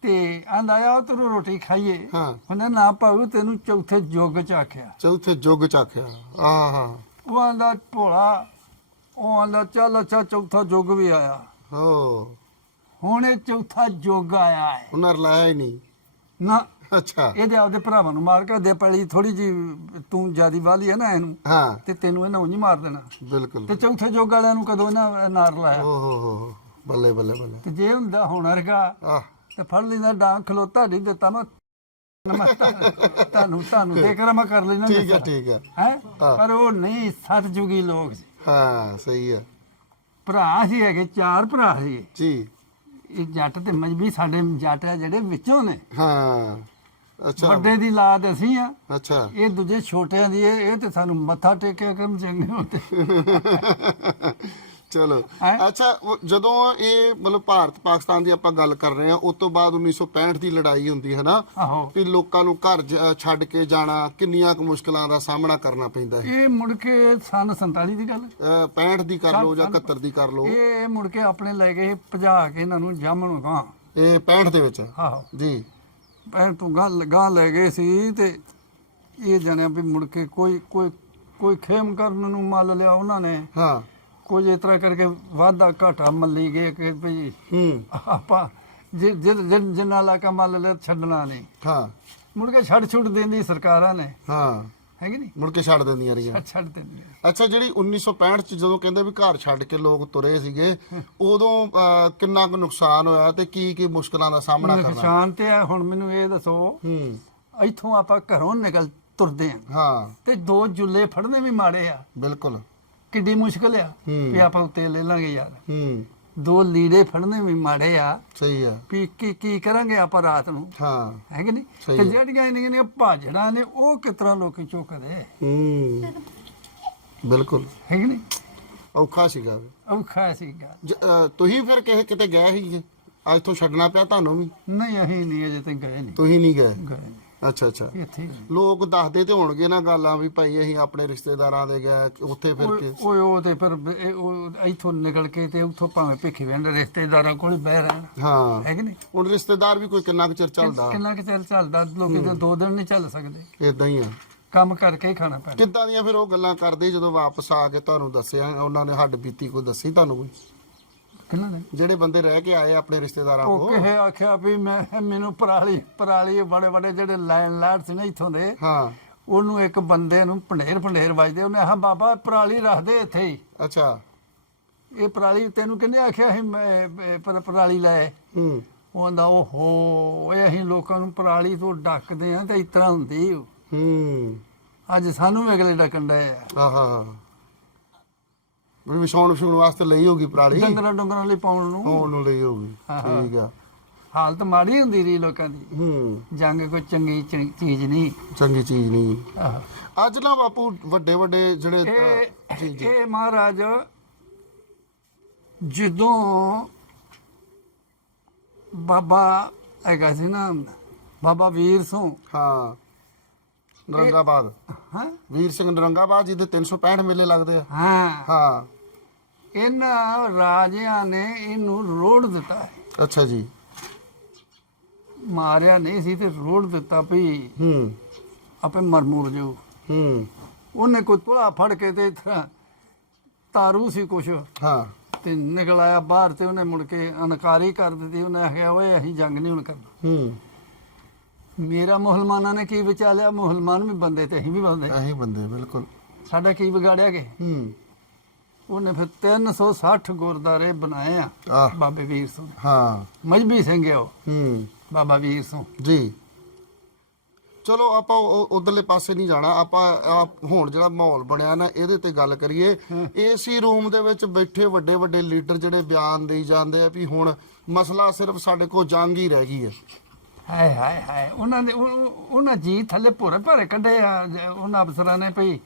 Speaker 2: ਤੇ ਆਂਦਾ ਆ ਤੈਨੂੰ ਰੋਟੀ ਖਾਈਏ।
Speaker 1: ਹਾਂ।
Speaker 2: ਉਹਨੇ ਨਾ ਭਾਉ ਤੈਨੂੰ ਚੌਥੇ ਯੁੱਗ ਚ ਆਖਿਆ।
Speaker 1: ਚੌਥੇ ਜੁਗ ਚ ਆਖਿਆ। ਆਹ ਹਾਂ।
Speaker 2: ਉਹ ਆਂਦਾ ਭੋਲਾ ਉਹ ਆਂਦਾ ਚੱਲ ਅੱਛਾ ਚੌਥਾ ਯੁੱਗ ਵੀ ਆਇਆ।
Speaker 1: ਹੋ।
Speaker 2: ਹੁਣ ਇਹ ਚੌਥਾ ਯੁੱਗ ਆਇਆ ਹੈ।
Speaker 1: ਉਹਨਾਂ ਰਲਾਇਆ ਹੀ ਨਹੀਂ।
Speaker 2: ਨਾ।
Speaker 1: ਅੱਛਾ।
Speaker 2: ਇਹਦੇ ਆਪਦੇ ਭਰਾਵਾਂ ਨੂੰ ਮਾਰ ਕੇ ਦੇ ਪੈਲੀ ਥੋੜੀ ਜੀ ਤੂੰ ਜਿਆਦੀ ਵਾਲੀ ਹੈ ਨਾ ਇਹਨੂੰ
Speaker 1: ਹਾਂ।
Speaker 2: ਤੇ ਤੈਨੂੰ ਇਹਨਾਂ ਉਂਝ ਮਾਰ ਦੇਣਾ।
Speaker 1: ਬਿਲਕੁਲ।
Speaker 2: ਤੇ ਚੌਥੇ ਯੁੱਗ ਵਾਲਿਆਂ ਨੂੰ ਕਦੋਂ ਇਹਨਾਂ ਨਾਰ ਲਾਇਆ
Speaker 1: ਓ ਹੋ ਹੋ ਹੋ ਬੱਲੇ ਬੱਲੇ ਬੱਲੇ।
Speaker 2: ਤੇ ਜੇ ਹੁੰਦਾ ਹੁਣ ਰਗਾ
Speaker 1: ਆਹ।
Speaker 2: ਤੇ ਫੜ ਲੈਂਦਾ ਡਾਂਗ ਖਲੋਤਾ ਨਹੀਂ ਦਿੱਤਾ ਮੈਂ। ਤੁਹਾਨੂੰ ਤੁਹਾਨੂੰ ਦੇ ਕੇ ਮੈਂ ਕਰ ਲੈਣਾ
Speaker 1: ਠੀਕ ਹੈ ਠੀਕ ਹੈ।
Speaker 2: ਹੈ?
Speaker 1: ਹਾਂ।
Speaker 2: ਪਰ ਉਹ ਨਹੀਂ ਸਤਜੁਗੀ ਲੋਕ ਸੀ।
Speaker 1: ਹਾਂ ਸਹੀ ਹੈ
Speaker 2: ਭਰਾ ਸੀ ਹੈਗੇ ਚਾਰ ਭਰਾ ਸੀ।
Speaker 1: ਜੀ।
Speaker 2: ਇਹ ਜੱਟ ਤੇ ਮਜਬੀ ਸਾਡੇ ਜੱਟ ਆ ਜਿਹੜੇ ਵਿੱਚੋਂ ਨੇ।
Speaker 1: ਹਾਂ ਅੱਛਾ।
Speaker 2: ਵੱਡੇ ਦੀ ਲਾਦ ਅਸੀਂ ਆ।
Speaker 1: ਅੱਛਾ।
Speaker 2: ਇਹ ਦੂਜੇ ਛੋਟਿਆਂ ਦੀ ਇਹ ਇਹ ਤੇ ਸਾਨੂੰ ਮੱਥਾ ਟੇਕਿਆ ਕਰਮ ਚੰਗੇ ਹੁੰਦੇ। (laughs)
Speaker 1: ਚਲੋ।
Speaker 2: ਹੈਂ?
Speaker 1: ਅੱਛਾ ਉਹ ਜਦੋਂ ਇਹ ਮਤਲਬ ਭਾਰਤ ਪਾਕਿਸਤਾਨ ਦੀ ਆਪਾਂ ਗੱਲ ਕਰ ਰਹੇ ਹਾਂ ਉਸ ਤੋਂ ਬਾਅਦ 1965 ਦੀ ਲੜਾਈ ਹੁੰਦੀ ਹੈ ਨਾ
Speaker 2: ਆਹੋ।
Speaker 1: ਵੀ ਲੋਕਾਂ ਨੂੰ ਘਰ ਜ- ਛੱਡ ਕੇ ਜਾਣਾ ਕਿੰਨੀਆਂ ਕੁ ਮੁਸ਼ਕਲਾਂ ਦਾ ਸਾਹਮਣਾ ਕਰਨਾ ਪੈਂਦਾ ਹੈ।
Speaker 2: ਇਹ ਮੁੜ ਕੇ ਸਨ 47 ਦੀ ਗੱਲ?
Speaker 1: ਅਹ 65 ਦੀ ਕਰ ਲਓ ਜਾਂ
Speaker 2: ਸਾਨੂੰ-
Speaker 1: 71 ਦੀ ਕਰ ਲਓ।
Speaker 2: ਇਹ ਮੁੜ ਕੇ ਆਪਣੇ ਲੈ ਗਏ ਭਜਾ ਕੇ ਇਹਨਾਂ ਨੂੰ ਜਾਮਣ ਗਾਂ
Speaker 1: ਇਹ 65 ਦੇ ਵਿੱਚ?
Speaker 2: ਆਹੋ।
Speaker 1: ਜੀ।
Speaker 2: ਐ ਤੂੰ ਗਾਂ ਗਾਂ ਲੈ ਗਏ ਸੀ ਤੇ ਇਹ ਜਾਣਿਆ ਵੀ ਮੁੜ ਕੇ ਕੋਈ ਕੋਈ ਕੋਈ ਖੇਮ ਕਰਨ ਨੂੰ ਮੱਲ ਲਿਆ ਉਹਨਾਂ ਨੇ।
Speaker 1: ਹਾਂ।
Speaker 2: ਕੁਝ ਇਸ ਤਰ੍ਹਾਂ ਕਰਕੇ ਵਾਧਾ ਘਾਟਾ ਮੱਲੀ ਗਏ ਕਿ
Speaker 1: ਹੂੰ।
Speaker 2: ਆਪਾਂ ਜਿ- ਜਿ- ਜਿ- ਜਿੰਨਾ ਇਲਾਕਾ ਮੱਲ ਲਿਆ ਛੱਡਣਾ ਨਹੀਂ।
Speaker 1: ਹਾਂ।
Speaker 2: ਮੁੜ ਕੇ ਛੱਡ ਛੁੱਟ ਦਿੰਦੀ ਸਰਕਾਰਾਂ ਨੇ।
Speaker 1: ਹਾਂ।
Speaker 2: ਹੈਗੀ ਨਹੀਂ?
Speaker 1: ਮੁੜ ਕੇ ਛੱਡ ਦਿੰਦੀਆਂ ਰਹੀਆਂ।
Speaker 2: ਛੱਡ ਛੱਡ ਦਿੰਦੀਆਂ।
Speaker 1: ਅੱਛਾ ਜਿਹੜੀ 1965 ਚ ਜਦੋਂ ਕਹਿੰਦੇ ਵੀ ਘਰ ਛੱਡ ਕੇ ਲੋਕ ਤੁਰੇ ਸੀਗੇ ਉਦੋਂ ਅਹ, ਕਿੰਨਾ ਕੁ ਨੁਕਸਾਨ ਹੋਇਆ ਤੇ ਕੀ ਕੀ ਮੁਸ਼ਕਲਾਂ ਦਾ ਸਾਹਮਣਾ ਕਰਨਾ?
Speaker 2: ਨੁਕਸਾਨ ਤੇ ਆ ਹੁਣ ਮੈਨੂੰ ਇਹ ਦੱਸੋ।
Speaker 1: ਹੂੰ।
Speaker 2: ਇੱਥੋਂ ਆਪਾਂ ਘਰੋਂ ਨਿਕਲ ਤੁਰਦੇ ਆ।
Speaker 1: ਹਾਂ।
Speaker 2: ਤੇ ਦੋ ਜੁੱਲੇ ਫੜਨੇ ਵੀ ਮਾੜੇ ਆ।
Speaker 1: ਬਿਲਕੁਲ।
Speaker 2: ਕਿੱਡੀ ਮੁਸ਼ਕਲ ਆ। ਵੀ ਆਪਾਂ ਉੱਤੇ ਲੈ ਲਾਂਗੇ ਯਾਰ।
Speaker 1: ਹੂੰ।
Speaker 2: ਦੋ ਲੀੜੇ ਫੜਨੇ ਵੀ ਮਾੜੇ ਆ।
Speaker 1: ਸਹੀ ਆ।
Speaker 2: ਵੀ ਕੀ ਕੀ ਕਰਾਂਗੇ ਆਪਾਂ ਰਾਤ ਨੂੰ?
Speaker 1: ਹਾਂ।
Speaker 2: ਹੈ ਕਿ ਨਹੀਂ? ਤੇ। ਜਿਹੜੀਆਂ ਇੰਨੀਆਂ ਨੇ ਭਾਜੜਾਂ ਨੇ ਉਹ ਕਿਸ ਤਰ੍ਹਾਂ ਲੋਕੀ ਚੁੱਕਦੇ?
Speaker 1: ਹੂੰ। ਬਿਲਕੁਲ।
Speaker 2: ਹੈ ਕਿ ਨਹੀਂ?
Speaker 1: ਔਖਾ ਸੀਗਾ।
Speaker 2: ਔਖਾ ਸੀਗਾ।
Speaker 1: ਤੁਸੀਂ ਫਿਰ ਕਿਸੇ ਕਿਤੇ ਗਏ ਸੀਗੇ? ਅੱਜ ਤੋਂ ਛੱਡਣਾ ਪਿਆ ਤੁਹਾਨੂੰ ਵੀ?
Speaker 2: ਨਹੀਂ ਅਸੀਂ ਨਹੀਂ ਅਜੇ ਤੱਕ ਗਏ ਨਹੀਂ।
Speaker 1: ਤੁਸੀਂ ਨਹੀਂ ਗਏ?
Speaker 2: ਗਏ
Speaker 1: ਅੱਛਾ ਅੱਛਾ।
Speaker 2: ਇੱਥੇ।
Speaker 1: ਲੋਕ ਦੱਸਦੇ ਤੇ ਹੋਣਗੇ ਨਾ ਗੱਲਾਂ ਵੀ ਭਾਈ ਅਸੀਂ ਆਪਣੇ ਰਿਸ਼ਤੇਦਾਰਾਂ ਦੇ ਗਏ ਉੱਥੇ ਫਿਰ ਕੇ
Speaker 2: ਓਏ ਉਹ ਤੇ ਫਿਰ ਬ- ਇਹ ਉਹ ਇੱਥੋਂ ਨਿਕਲ ਕੇ ਤੇ ਉੱਥੋਂ ਭਾਵੇਂ ਭਿੱਖੀ ਵੰਡ ਰਿਸ਼ਤੇਦਾਰਾਂ ਕੋਲ ਹੀ ਬਹਿ ਰਹਿਣ
Speaker 1: ਹਾਂ।
Speaker 2: ਹੈ ਕਿ ਨਹੀਂ?
Speaker 1: ਹੁਣ ਰਿਸ਼ਤੇਦਾਰ ਵੀ ਕੋਈ ਕਿੰਨਾ ਕੁ ਚਿਰ ਚੱਲਦਾ?
Speaker 2: ਕਿੰਨਾ ਕਿ ਚਿਰ ਚੱਲਦਾ? ਲੋਕੀ ਤਾਂ ਦੋ ਦਿਨ ਨਹੀਂ ਚੱਲ ਸਕਦੇ।
Speaker 1: ਇਦਾਂ ਹੀ ਆ।
Speaker 2: ਕੰਮ ਕਰਕੇ ਹੀ ਖਾਣਾ ਪੈਣਾ।
Speaker 1: ਕਿੱਦਾਂ ਦੀਆਂ ਫਿਰ ਉਹ ਗੱਲਾਂ ਕਰਦੇ ਜਦੋਂ ਵਾਪਸ ਆ ਕੇ ਤੁਹਾਨੂੰ ਦੱਸਿਆ? ਉਹਨਾਂ ਨੇ ਹੱਡ ਬੀਤੀ ਕੋਈ ਦੱਸੀ ਤੁਹਾਨੂੰ ਕੋਈ?
Speaker 2: ਨੇ
Speaker 1: ਜਿਹੜੇ ਬੰਦੇ ਰਹਿ ਕੇ ਆਏ ਆਪਣੇ ਰਿਸ਼ਤੇਦਾਰਾਂ
Speaker 2: ਉਹ
Speaker 1: ਕੋਲ।
Speaker 2: ਕਹੇ ਆਖਿਆ ਵੀ ਮੈਂ ਮੈਨੂੰ ਪਰਾਲੀ ਪਰਾਲੀ ਬੜੇ ਬੜੇ ਜਿਹੜੇ ਲਾਈਨ ਲਾਟ ਸੀ ਨਾ ਇੱਥੋਂ ਦੇ
Speaker 1: ਹਾਂ।
Speaker 2: ਉਹਨੂੰ ਇੱਕ ਬੰਦੇ ਨੂੰ ਭੰਡੇਰ ਭੰਡੇਰ ਵੱਜਦੇ ਉਹਨੇ ਆਹ ਬਾਬਾ ਪਰਾਲੀ ਰੱਖਦੇ ਇੱਥੇ ਹੀ।
Speaker 1: ਅੱਛਾ।
Speaker 2: ਇਹ ਪਰਾਲੀ ਤੈਨੂੰ ਕਿੰਨੇ ਆਖਿਆ ਸੀ ਮੈਂ ਪਰ ਪਰਾਲੀ ਲੈ?
Speaker 1: ਹੂੰ।
Speaker 2: ਉਹ ਆਂਦਾ ਓਹੋ ਇਹ ਅਸੀਂ ਲੋਕਾਂ ਨੂੰ ਪਰਾਲੀ ਤੋਂ ਡੱਕਦੇ ਆ ਤੇ ਇਸ ਤਰ੍ਹਾਂ ਹੁੰਦੀ ਓ।
Speaker 1: ਹੂੰ।
Speaker 2: ਅੱਜ ਸਾਨੂੰ ਵੀ ਅਗਲੇ ਡੱਕਣ ਡਏ ਆ।
Speaker 1: ਆਹਾ। ਵੀ ਵਿਛਾਉਣ ਵਿਛਾਉਣ ਵਾਸਤੇ ਲਈ ਹੋਗੀ ਪ੍ਰਾਲੀ।
Speaker 2: ਡੰਗਰਾਂ ਡੰਗਰਾਂ ਲਈ ਪਾਉਣ ਨੂੰ।
Speaker 1: ਹੋਣ ਨੂੰ ਲਈ ਹੋਗੀ। ਠੀਕ ਆ।
Speaker 2: ਹਾਲਤ ਮਾੜੀ ਹੁੰਦੀ ਰਹੀ ਲੋਕਾਂ ਦੀ।
Speaker 1: ਹੂੰ।
Speaker 2: ਜੰਗ ਕੋਈ ਚੰਗੀ ਚੀ- ਚੀਜ਼ ਨਹੀਂ।
Speaker 1: ਚੰਗੀ ਚੀਜ਼ ਨਹੀਂ। ਅੱਜ ਨਾ ਬਾਪੂ ਵੱਡੇ ਵੱਡੇ ਜਿਹੜੇ
Speaker 2: ਇਹ
Speaker 1: ਜੀ ਜੀ।
Speaker 2: ਇਹ ਮਹਾਰਾਜ ਜਦੋਂ ਬਾਬਾ ਹੈਗਾ ਸੀ ਨਾ ਬਾਬਾ ਵੀਰ ਸਿੰਘ
Speaker 1: ਹਾਂ ਨਰੰਗਾਬਾਦ।
Speaker 2: ਹਾਂ।
Speaker 1: ਵੀਰ ਸਿੰਘ ਨਰੰਗਾਬਾਦ ਜੀ ਦੇ 365 ਮੇਲੇ ਲੱਗਦੇ ਆ।
Speaker 2: ਹਾਂ।
Speaker 1: ਹਾਂ।
Speaker 2: ਇਹਨਾਂ ਰਾਜਿਆਂ ਨੇ ਇਹਨੂੰ ਰੋੜ ਦਿੱਤਾ।
Speaker 1: ਅੱਛਾ ਜੀ।
Speaker 2: ਮਾਰਿਆ ਨਹੀਂ ਸੀ ਤੇ ਰੋੜ ਦਿੱਤਾ ਵੀ
Speaker 1: ਹੂੰ।
Speaker 2: ਆਪੇ ਮਰ ਮੁਰ ਜਾਓ
Speaker 1: ਹੂੰ।
Speaker 2: ਉਹਨੇ ਕੋਈ ਤੁਲਾ ਫੜ ਕੇ ਤੇ ਇਸ ਤਰ੍ਹਾਂ ਤਾਰੂ ਸੀ ਕੁਛ।
Speaker 1: ਹਾਂ।
Speaker 2: ਤੇ ਨਿਕਲ ਆਇਆ ਬਾਹਰ ਤੇ ਉਹਨੇ ਮੁੜ ਕੇ ਅਨਕਾਰੀ ਕਰ ਦਿੱਤੀ। ਉਹਨੇ ਆਖਿਆ ਓਏ ਅਸੀਂ ਜੰਗ ਨਹੀਂ ਹੁਣ ਕਰਨਾ।
Speaker 1: ਹੂੰ।
Speaker 2: ਮੇਰਾ ਮੁਸਲਮਾਨਾਂ ਨੇ ਕੀ ਵਿਚਾਲਿਆ? ਮੁਸਲਮਾਨ ਵੀ ਬੰਦੇ ਤੇ ਅਸੀਂ ਵੀ ਬੰਦੇ।
Speaker 1: ਆਹੀ ਬੰਦੇ ਬਿਲਕੁਲ।
Speaker 2: ਸਾਡਾ ਕੀ ਵਿਗਾੜਿਆ ਗਏ
Speaker 1: ਹੂੰ।
Speaker 2: ਉਹਨੇ ਫਿਰ 360 ਗੁਰਦਾਰੇ ਬਣਾਏ ਆ
Speaker 1: ਆਹ।
Speaker 2: ਬਾਬੇ ਵੀਰ ਸਿੰਘ।
Speaker 1: ਹਾਂ।
Speaker 2: ਮਜਬੀ ਸਿੰਘ ਹੈ ਉਹ।
Speaker 1: ਹੂੰ।
Speaker 2: ਬਾਬਾ ਵੀਰ ਸਿੰਘ।
Speaker 1: ਜੀ। ਚਲੋ ਆਪਾਂ ਉਧਰਲੇ ਪਾਸੇ ਨਹੀਂ ਜਾਣਾ। ਆਪਾਂ ਆਹ ਹੁਣ ਜਿਹੜਾ ਮਾਹੌਲ ਬਣਿਆ ਨਾ ਇਹਦੇ ਤੇ ਗੱਲ ਕਰੀਏ। ਏਸੀ ਰੂਮ ਦੇ ਵਿੱਚ ਬੈਠੇ ਵੱਡੇ ਵੱਡੇ ਲੀਡਰ ਜਿਹੜੇ ਬਿਆਨ ਦੇਈ ਜਾਂਦੇ ਆ ਵੀ ਹੁਣ ਮਸਲਾ ਸਿਰਫ ਸਾਡੇ ਕੋਲ ਜੰਗ ਹੀ ਰਹਿ ਗਈ ਹੈ।
Speaker 2: ਹਾਏ ਹਾਏ ਹਾਏ। ਉਹਨਾਂ ਦੇ ਉਹ- ਉਹ- ਉਹਨਾਂ ਜੀ ਥੱਲੇ ਭੋਰੇ ਭਰੇ ਕੱਢੇ ਆ। ਜ- ਉਹਨਾਂ ਅਫਸਰਾਂ ਨੇ ਭਈ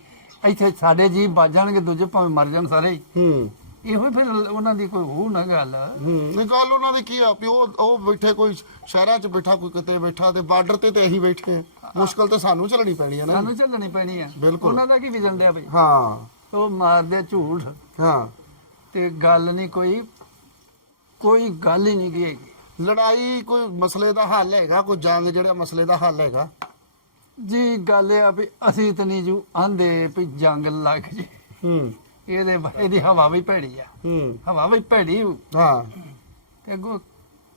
Speaker 2: ਇੱਥੇ ਸਾਡੇ ਜੀ ਵੱਜ ਜਾਣਗੇ ਦੂਜੇ ਭਾਵੇਂ ਮਰ ਜਾਣ ਸਾਰੇ ਹੀ।
Speaker 1: ਹੂੰ।
Speaker 2: ਇਹੋ ਹੀ ਫਿਰ ਉਹਨਾਂ ਦੀ ਕੋਈ ਉਹ ਨਾ ਗੱਲ।
Speaker 1: ਹੂੰ ਇਹ ਗੱਲ ਉਹਨਾਂ ਦੀ ਕੀ ਆ? ਵੀ ਉਹ ਉਹ ਬੈਠੇ ਕੋਈ ਸ਼ਹਿਰਾਂ 'ਚ ਬੈਠਾ ਕੋਈ ਕਿਤੇ ਬੈਠਾ ਤੇ ਬਾਰਡਰ ਤੇ ਤੇ ਅਸੀਂ ਬੈਠੇ ਆ ਮੁਸ਼ਕਲ ਤੇ ਸਾਨੂੰ ਝੱਲਣੀ ਪੈਣੀ ਹੈ ਨਾ।
Speaker 2: ਸਾਨੂੰ ਚੱਲਣੀ ਪੈਣੀ ਆ।
Speaker 1: ਬਿਲਕੁਲ।
Speaker 2: ਉਹਨਾਂ ਦਾ ਕੀ ਵਿਜਣ ਡਿਆ ਭਈ
Speaker 1: ਹਾਂ।
Speaker 2: ਉਹ ਮਾਰਦੇ ਝੂਠ।
Speaker 1: ਹਾਂ।
Speaker 2: ਤੇ ਗੱਲ ਨਹੀਂ ਕੋਈ ਕੋਈ ਗੱਲ ਹੀ ਨਹੀਂ ਗਈ ਹੈਗੀ।
Speaker 1: ਲੜਾਈ ਕੋਈ ਮਸਲੇ ਦਾ ਹੱਲ ਹੈਗਾ ਕੋਈ ਜੰਗ ਜਿਹੜਾ ਮਸਲੇ ਦਾ ਹੱਲ ਹੈਗਾ।
Speaker 2: ਜੀ ਗੱਲ ਇਹ ਆ ਵੀ ਅਸੀਂ ਤਾਂ ਨਹੀਂ ਜੂ ਆਂਦੇ ਵੀ ਜੰਗ ਲੱਗ ਜੇ।
Speaker 1: ਹੂੰ।
Speaker 2: ਇਹਦੇ ਇਹਦੀ ਹਵਾ ਵੀ ਭੈੜੀ ਆ।
Speaker 1: ਹੂੰ।
Speaker 2: ਹਵਾ ਵੀ ਭੈੜੀ।
Speaker 1: ਹਾਂ।
Speaker 2: ਤੇ ਅੱਗੋਂ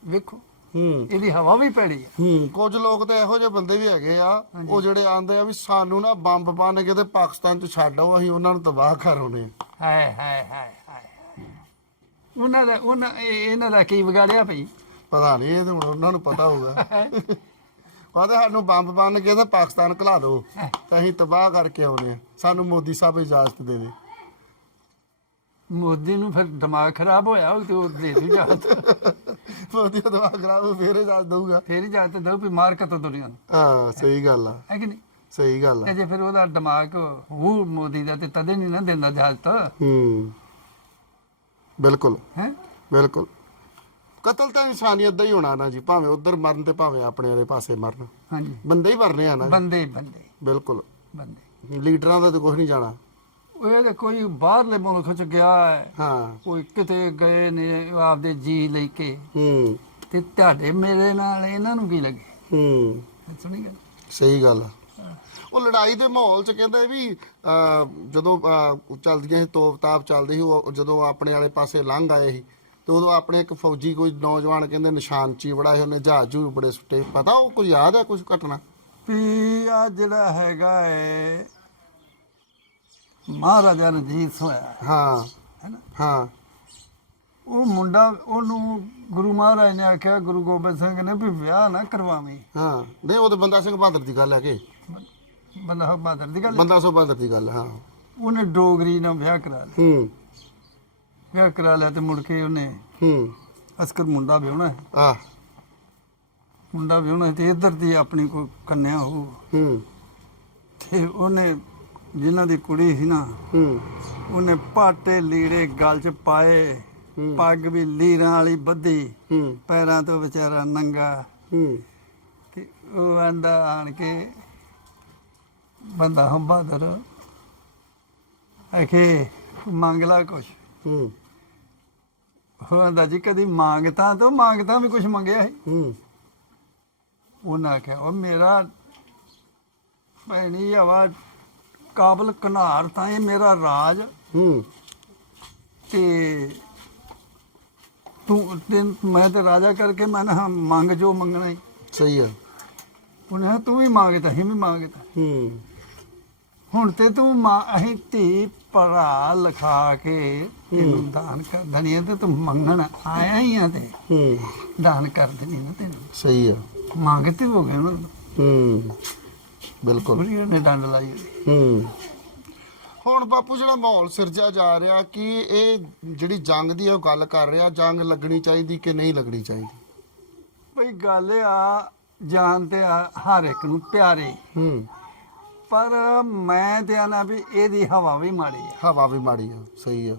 Speaker 2: ਵੇਖੋ
Speaker 1: ਹੂੰ।
Speaker 2: ਇਹਦੀ ਹਵਾ ਵੀ ਭੈੜੀ ਆ।
Speaker 1: ਹੂੰ। ਕੁਝ ਲੋਕ ਤਾਂ ਇਹੋ ਜਿਹੇ ਬੰਦੇ ਵੀ ਹੈਗੇ ਆ ਉਹ ਜਿਹੜੇ ਆਂਦੇ ਆ ਵੀ ਸਾਨੂੰ ਨਾ ਬੰਬ ਬੰਨ ਕੇ ਤੇ ਪਾਕਿਸਤਾਨ ਚ ਛੱਡ ਆਓ ਅਸੀਂ ਉਹਨਾਂ ਨੂੰ ਤਬਾਹ ਕਰ ਆਉਣੇ ਆ।
Speaker 2: ਹਾਏ ਹਾਏ ਹਾਏ ਹਾਏ। ਉਹਨਾਂ ਦਾ ਉਹਨਾਂ ਇਹ- ਇਹਨਾਂ ਦਾ ਕੀ ਵਿਗਾੜਿਆ ਭਈ?
Speaker 1: ਪਤਾ ਨਹੀਂ ਇਹ ਤਾਂ ਹੁਣ ਉਹਨਾਂ ਨੂੰ ਪਤਾ ਹੋਊਗਾ। (laughs) ਉਹਦੇ ਸਾਨੂੰ ਬੰਬ ਬੰਨ ਕੇ ਤੇ ਪਾਕਿਸਤਾਨ ਘਲਾ ਦਿਓ। ਤਾਂ ਅਸੀਂ ਤਬਾਹ ਕਰਕੇ ਆਉਣੇ ਆ ਸਾਨੂੰ ਮੋਦੀ ਸਾਹਿਬ ਇਜਾਜ਼ਤ ਦੇ ਦੇ।
Speaker 2: ਮੋਦੀ ਨੂੰ ਫਿਰ ਦਿਮਾਗ ਖਰਾਬ ਹੋਇਆ ਉਹ ਤੇ ਉਹ ਦੇ ਦੂ ਜਾਤ (laughs)
Speaker 1: ਮੋਦੀ ਦਾ ਦਿਮਾਗ ਖਰਾਬ ਹੋ ਫੇਰ ਇਜਾਜ਼ਤ ਦਊਗਾ।
Speaker 2: ਫੇਰ ਹੀ ਜਾਤ ਦਊ ਵੀ ਮਾਰ ਕਤੋ ਦੁਨੀਆ ਨੂੰ
Speaker 1: ਹਾਂ ਸਹੀ ਗੱਲ ਆ।
Speaker 2: ਹੈ ਕਿ ਨਹੀਂ?
Speaker 1: ਸਹੀ ਗੱਲ
Speaker 2: ਤੇ
Speaker 1: ਆ
Speaker 2: ਜੇ ਫਿਰ ਉਹਦਾ ਦਿਮਾਗ ਉਹ ਮੋਦੀ ਦਾ ਤੇ ਤਦੇ ਨਹੀਂ ਨਾ ਦਿੰਦਾ ਜਾਤ
Speaker 1: ਹੂੰ। ਬਿਲਕੁਲ।
Speaker 2: ਹੈ?
Speaker 1: ਬਿਲਕੁਲ। ਕਤਲ ਤਾਂ ਇਨਸਾਨੀਅਤ ਦਾ ਹੀ ਹੋਣਾ ਨਾ ਜੀ ਭਾਵੇਂ ਉਧਰ ਮਰਨ ਤੇ ਭਾਵੇਂ ਆਪਣੇ ਵਾਲੇ ਪਾਸੇ ਮਰਨ।
Speaker 2: ਹਾਂਜੀ।
Speaker 1: ਬੰਦੇ ਹੀ ਮਰਨੇ ਆ ਨਾ ਜੀ।
Speaker 2: ਬੰਦੇ ਬੰਦੇ।
Speaker 1: ਬਿਲਕੁਲ।
Speaker 2: ਬੰਦੇ।
Speaker 1: ਲੀਡਰਾਂ ਦਾ ਤਾਂ ਕੁਝ ਨਹੀਂ ਜਾਣਾ।
Speaker 2: ਉਹ ਇਹ ਤਾਂ ਕੋਈ ਬਾਹਰਲੇ ਮੁਲਕ ਚ ਗਿਆ ਹੈ।
Speaker 1: ਹਾਂ।
Speaker 2: ਕੋਈ ਕਿਤੇ ਗਏ ਨੇ ਆਪਦੇ ਜੀ ਲੈ ਕੇ।
Speaker 1: ਹੂੰ।
Speaker 2: ਤੇ ਤੁਹਾਡੇ ਮੇਰੇ ਨਾਲ ਇਹਨਾਂ ਨੂੰ ਕੀ ਲੱਗੇ?
Speaker 1: ਹੂੰ।
Speaker 2: ਸੁਣੀ ਗੱਲ।
Speaker 1: ਸਹੀ ਗੱਲ ਆ। ਉਹ ਲੜਾਈ ਦੇ ਮਾਹੌਲ ਚ ਕਹਿੰਦੇ ਵੀ ਅਹ, ਜਦੋਂ ਅਹ, ਚੱਲਦੀਆਂ ਸੀ ਤੋਪ ਤਾਪ ਚੱਲਦੀ ਸੀ ਉਹ ਜਦੋਂ ਆਪਣੇ ਵਾਲੇ ਪਾਸੇ ਲੰਘ ਆਏ ਸੀ ਤੇ ਉਦੋਂ ਆਪਣੇ ਇੱਕ ਫੌਜੀ ਕੋਈ ਨੌਜਵਾਨ ਕਹਿੰਦੇ ਨਿਸ਼ਾਨ ਚੀ ਬੜਾ ਸੀ ਉਹਨੇ ਜਹਾਜ਼ ਜੂ ਬੜੇ ਸੁੱਟੇ। ਪਤਾ ਉਹ ਕੋਈ ਯਾਦ ਹੈ ਕੁਝ ਘਟਨਾ?
Speaker 2: ਵੀ ਆ ਜਿਹੜਾ ਹੈਗਾ ਹੈ ਮਹਾਰਾਜਾ ਰਣਜੀਤ ਹੋਇਆ।
Speaker 1: ਹਾਂ
Speaker 2: ਹੈ ਨਾ?
Speaker 1: ਹਾਂ।
Speaker 2: ਉਹ ਮੁੰਡਾ ਉਹਨੂੰ ਗੁਰੂ ਮਹਾਰਾਜ ਨੇ ਆਖਿਆ ਗੁਰੂ ਗੋਬਿੰਦ ਸਿੰਘ ਨੇ ਵੀ ਵਿਆਹ ਨਾ ਕਰਵਾਵੀਂ।
Speaker 1: ਹਾਂ ਨਹੀਂ ਉਹ ਤੇ ਬੰਦਾ ਸਿੰਘ ਬਹਾਦਰ ਦੀ ਗੱਲ ਹੈ ਕਿ
Speaker 2: ਬੰਦਾ ਬਹਾਦਰ ਦੀ ਗੱਲ
Speaker 1: ਬੰਦਾ ਸੋ ਬਹਾਦਰ ਦੀ ਗੱਲ ਹਾਂ।
Speaker 2: ਉਹਨੇ ਡੋਗਰੀ ਨਾਲ ਵਿਆਹ ਕਰਾ ਲਿਆ।
Speaker 1: ਹੂੰ।
Speaker 2: ਵਿਆਹ ਕਰਾ ਲਿਆ ਤੇ ਮੁੜ ਕੇ ਉਹਨੇ
Speaker 1: ਹੂੰ।
Speaker 2: ਅਸਕਰ ਮੁੰਡਾ ਵਿਆਹਣਾ ਹੈ।
Speaker 1: ਆ।
Speaker 2: ਮੁੰਡਾ ਵਿਆਹਣਾ ਹੈ ਤੇ ਇੱਧਰ ਦੀ ਆਪਣੀ ਕੋਈ ਕੰਨਿਆ ਹੋਊ।
Speaker 1: ਹੂੰ।
Speaker 2: ਤੇ ਉਹਨੇ ਜਿਨ੍ਹਾਂ ਦੀ ਕੁੜੀ ਸੀ ਨਾ
Speaker 1: ਹੂੰ।
Speaker 2: ਉਹਨੇ ਪਾਟੇ ਲੀੜੇ ਗਲ 'ਚ ਪਾਏ
Speaker 1: ਹੂੰ।
Speaker 2: ਪੱਗ ਵੀ ਲੀਰਾਂ ਵਾਲੀ ਬੱਧੀ
Speaker 1: ਹੂੰ।
Speaker 2: ਪੈਰਾਂ ਤੋਂ ਵਿਚਾਰਾ ਨੰਗਾ।
Speaker 1: ਹੂੰ।
Speaker 2: ਕਿ ਉਹ ਆਂਦਾ ਆਣ ਕੇ ਬੰਦਾ ਹਮ ਬਹਾਦਰ ਆਖੇ ਮੰਗ ਲਾ ਕੁਛ।
Speaker 1: ਹੂੰ।
Speaker 2: ਆਂਦਾ ਜੀ ਕਦੀ ਮੰਗਤਾ ਤਾਂ ਮੰਗਤਾ ਵੀ ਕੁਛ ਮੰਗਿਆ ਹੈ
Speaker 1: ਹੂੰ।
Speaker 2: ਉਹਨਾਂ ਆਖਿਆ ਉਹ ਮੇਰਾ ਭੈਣੀ ਹਵਾ ਕਾਬਲ ਕਨਾਰ ਤਾਂ ਇਹ ਮੇਰਾ ਰਾਜ।
Speaker 1: ਹੂੰ।
Speaker 2: ਤੇ ਤੂੰ ਤੇ ਮੈਂ ਤੇ ਰਾਜਾ ਕਰਕੇ ਮੈਂ ਨਾ ਮੰਗ ਜੋ ਮੰਗਣਾ ਹੈ
Speaker 1: ਸਹੀ ਹੈ
Speaker 2: ਉਹਨੇ ਤੂੰ ਵੀ ਮੰਗਦਾ ਹੀ ਵੀ ਮੰਗਦਾ
Speaker 1: ਹੂੰ।
Speaker 2: ਹੁਣ ਤੇ ਤੂੰ ਮਾਂ ਅਸੀਂ ਧੀ ਪੜਾ ਲਿਖਾ ਕੇ ਤੈਨੂੰ ਦਾਨ ਕਰ ਦਣੀ ਤੇ ਤੂੰ ਮੰਗਣ ਆਇਆ ਹੀ ਆ ਤੇ।
Speaker 1: ਹੂੰ।
Speaker 2: ਦਾਨ ਕਰ ਦੇਣੀ ਨਾ ਤੈਨੂੰ।
Speaker 1: ਸਹੀ ਹੈ
Speaker 2: ਮੰਗ ਤੇ ਹੋ ਗਏ ਨੂੰ।
Speaker 1: ਹੂੰ। ਬਿਲਕੁਲ।
Speaker 2: ਬੜੀ ਉਹਨੇ ਡੰਡ ਲਾਈ।
Speaker 1: ਹੂੰ। ਹੁਣ ਬਾਪੂ ਜਿਹੜਾ ਮਾਹੌਲ ਸਿਰਜਿਆ ਜਾ ਰਿਹਾ ਕਿ ਇਹ ਜਿਹੜੀ ਜੰਗ ਦੀ ਉਹ ਗੱਲ ਕਰ ਰਿਹਾ ਜੰਗ ਲੱਗਣੀ ਚਾਹੀਦੀ ਕਿ ਨਹੀਂ ਲੱਗਣੀ ਚਾਹੀਦੀ?
Speaker 2: ਬਈ ਗੱਲ ਆ ਜਾਨ ਤੇ ਆ ਹਰ ਇੱਕ ਨੂੰ ਪਿਆਰੇ।
Speaker 1: ਹੂੰ।
Speaker 2: ਪਰ ਮੈਂ ਤੇ ਆਨਾ ਵੀ ਇਹਦੀ ਹਵਾ ਵੀ ਮਾੜੀ ਆ।
Speaker 1: ਹਵਾ ਵੀ ਮਾੜੀ ਆ ਸਹੀ ਆ।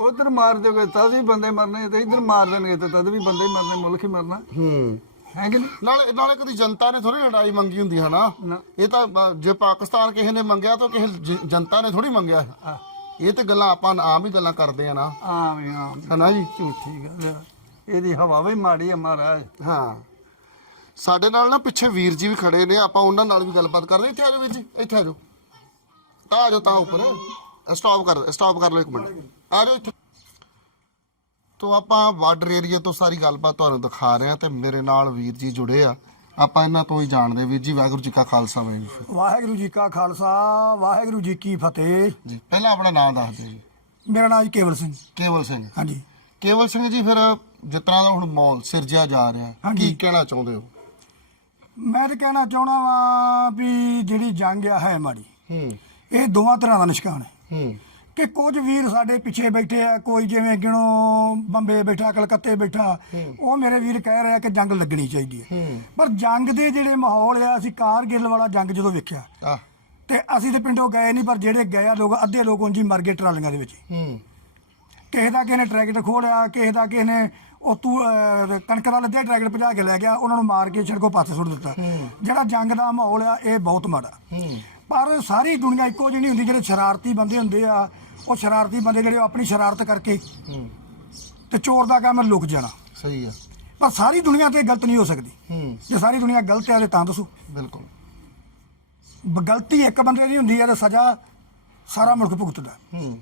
Speaker 2: ਉਧਰ ਮਾਰ ਦਿਓਗੇ ਤਦ ਵੀ ਬੰਦੇ ਮਰਨੇ ਤੇ ਇਧਰ ਮਾਰ ਦੇਣਗੇ ਤੇ ਤਦ ਵੀ ਬੰਦੇ ਮਰਨੇ ਮੁਲਕ ਹੀ ਮਰਨਾ।
Speaker 1: ਹੂੰ।
Speaker 2: ਹੈ ਕਿ ਨਹੀਂ?
Speaker 1: ਨਾਲੇ ਨਾਲੇ ਕਦੀ ਜਨਤਾ ਨੇ ਥੋੜੀ ਲੜਾਈ ਮੰਗੀ ਹੁੰਦੀ ਹੈ ਨਾ।
Speaker 2: ਨਾ।
Speaker 1: ਇਹ ਤਾਂ ਅ, ਜੇ ਪਾਕਿਸਤਾਨ ਕਿਸੇ ਨੇ ਮੰਗਿਆ ਤਾਂ ਕਿਸੇ ਜ- ਜਨਤਾ ਨੇ ਥੋੜੀ ਮੰਗਿਆ।
Speaker 2: ਆ
Speaker 1: ਇਹ ਤੇ ਗੱਲਾਂ ਆਪਾਂ ਆਮ ਹੀ ਗੱਲਾਂ ਕਰਦੇ ਆ ਨਾ।
Speaker 2: ਆਮ ਹੀ ਆਮ
Speaker 1: ਹਨਾ ਜੀ?
Speaker 2: ਝੂਠੀ ਗੱਲ ਆ। ਇਹਦੀ ਹਵਾ ਵੀ ਮਾੜੀ ਆ ਮਹਾਰਾਜ।
Speaker 1: ਹਾਂ। ਸਾਡੇ ਨਾਲ ਨਾ ਪਿੱਛੇ ਵੀਰ ਜੀ ਵੀ ਖੜੇ ਨੇ ਆਪਾਂ ਉਹਨਾਂ ਨਾਲ ਵੀ ਗੱਲਬਾਤ ਕਰਦੇ ਇੱਥੇ ਆ ਜਾਓ ਵੀਰ ਜੀ ਇੱਥੇ ਆ ਜਾਓ। ਤਾਂ ਆ ਜਾਓ ਤਾਂ ਉੱਪਰ। ਸਟਾਪ ਕਰ ਸਟਾਪ ਕਰ ਲਓ ਇੱਕ ਮਿੰਟ। ਆ ਜਾਓ ਇੱਥੇ। ਤੋਂ ਆਪਾਂ ਬਾਰਡਰ ਏਰੀਆ ਤੋਂ ਸਾਰੀ ਗੱਲਬਾਤ ਤੁਹਾਨੂੰ ਦਿਖਾ ਰਹੇ ਆ ਤੇ ਮੇਰੇ ਨਾਲ ਵੀਰ ਜੀ ਜੁੜੇ ਆ। ਆਪਾਂ ਇਹਨਾਂ ਤੋਂ ਹੀ ਜਾਣਦੇ ਵੀਰ ਜੀ ਵਾਹਿਗੁਰੂ ਜੀ ਕਾ ਖਾਲਸਾ ਵਾਹਿਗੁਰੂ ਜੀ ਕੀ ਫਤਿਹ।
Speaker 3: ਵਾਹਿਗੁਰੂ ਜੀ ਕਾ ਖਾਲਸਾ ਵਾਹਿਗੁਰੂ ਜੀ ਕੀ ਫਤਿਹ।
Speaker 1: ਜੀ ਪਹਿਲਾਂ ਆਪਣਾ ਨਾਮ ਦੱਸ ਦਿਓ ਜੀ।
Speaker 3: ਮੇਰਾ ਨਾਮ ਜੀ ਕੇਵਲ ਸਿੰਘ।
Speaker 1: ਕੇਵਲ ਸਿੰਘ।
Speaker 3: ਹਾਂਜੀ।
Speaker 1: ਕੇਵਲ ਸਿੰਘ ਜੀ ਫਿਰ ਜਿਸ ਤਰ੍ਹਾਂ ਦਾ ਹੁਣ ਮਾਹੌਲ ਸਿਰਜਿਆ ਜਾ ਰਿਹਾ ਕੀ। ਕਹਿਣਾ ਚਾਹੁੰਦੇ ਹੋ?
Speaker 3: ਮੈਂ ਤਾਂ ਕਹਿਣਾ ਚਾਹਣਾ ਵਾਂ ਵੀ ਜਿਹੜੀ ਜੰਗ ਆ ਹੈ ਮਾੜੀ
Speaker 1: ਹੂੰ।
Speaker 3: ਇਹ ਦੋਵਾਂ ਤਰ੍ਹਾਂ ਦਾ ਨਿਸ਼ਕਾਨ ਹੈ।
Speaker 1: ਹੂੰ।
Speaker 3: ਕਿ ਕੁਝ ਵੀਰ ਸਾਡੇ ਪਿੱਛੇ ਬੈਠੇ ਆ ਕੋਈ ਜਿਵੇਂ ਗਿਣੋ ਬੰਬੇ ਬੈਠਾ ਕਲਕੱਤੇ ਬੈਠਾ ਉਹ ਮੇਰੇ ਵੀਰ ਕਹਿ ਰਿਹਾ ਕਿ ਜੰਗ ਲੱਗਣੀ ਚਾਹੀਦੀ ਹੈ। ਪਰ ਜੰਗ ਦੇ ਜਿਹੜੇ ਮਾਹੌਲ ਆ ਅਸੀਂ ਕਾਰਗਿਲ ਵਾਲਾ ਜੰਗ ਜਦੋਂ ਵੇਖਿਆ ਤੇ ਅਸੀਂ ਤੇ ਪਿੰਡੋਂ ਗਏ ਨਹੀਂ ਪਰ ਜਿਹੜੇ ਗਏ ਆ ਲੋਕ ਅੱਧੇ ਲੋਕ ਉਂਝ ਮਰ ਗਏ ਟਰਾਲੀਆਂ ਦੇ ਵਿੱਚ।
Speaker 1: ਹੂੰ।
Speaker 3: ਕਿਸੇ ਦਾ ਕਿਸੇ ਨੇ ਟਰੈਕਟਰ ਖੋਲਿਆ ਕਿਸੇ ਦਾ ਕਿਸੇ ਨੇ ਉਹ ਤੂੰ ਅਹ, ਕਣਕ ਦਾ ਲੱਦਿਆ ਟਰੈਕਟਰ ਭਜਾ ਕੇ ਲੈ ਗਿਆ ਉਹਨਾਂ ਨੂੰ ਮਾਰ ਕੇ ਛੜਕੋ ਪਾਸੇ ਸੁੱਟ ਦਿੱਤਾ। ਜਿਹੜਾ ਜੰਗ ਦਾ ਮਾਹੌਲ ਆ ਇਹ ਬਹੁਤ ਮਾੜਾ। ਪਰ ਸਾਰੀ ਦੁਨੀਆ ਇੱਕੋ ਜਿਹੀ ਨਹੀਂ ਹੁੰਦੀ ਜਿਹੜੇ ਸ਼ਰਾਰਤੀ ਬੰਦੇ ਹੁੰਦੇ ਆ ਉਹ ਸ਼ਰਾਰਤੀ ਬੰਦੇ ਜਿਹੜੇ ਉਹ ਆਪਣੀ ਸ਼ਰਾਰਤ ਕਰਕੇ
Speaker 1: ਹੂੰ।
Speaker 3: ਤੇ ਚੋਰ ਦਾ ਕੰਮ ਲੁਕ ਜਾਣਾ।
Speaker 1: ਸਹੀ ਆ।
Speaker 3: ਪਰ ਸਾਰੀ ਦੁਨੀਆ ਤੇ ਗਲਤ ਨਹੀਂ ਹੋ ਸਕਦੀ।
Speaker 1: ਹੂੰ।
Speaker 3: ਜੇ ਸਾਰੀ ਦੁਨੀਆ ਗਲਤ ਹੈ ਤੇ ਤਾਂ ਦੱਸੋ।
Speaker 1: ਬਿਲਕੁਲ।
Speaker 3: ਬ- ਗਲਤੀ ਇੱਕ ਬੰਦੇ ਦੀ ਹੁੰਦੀ ਹੈ ਤੇ ਸਜ਼ਾ ਸਾਰਾ ਮੁਲਕ ਭੁਗਤਦਾ।
Speaker 1: ਹੂੰ।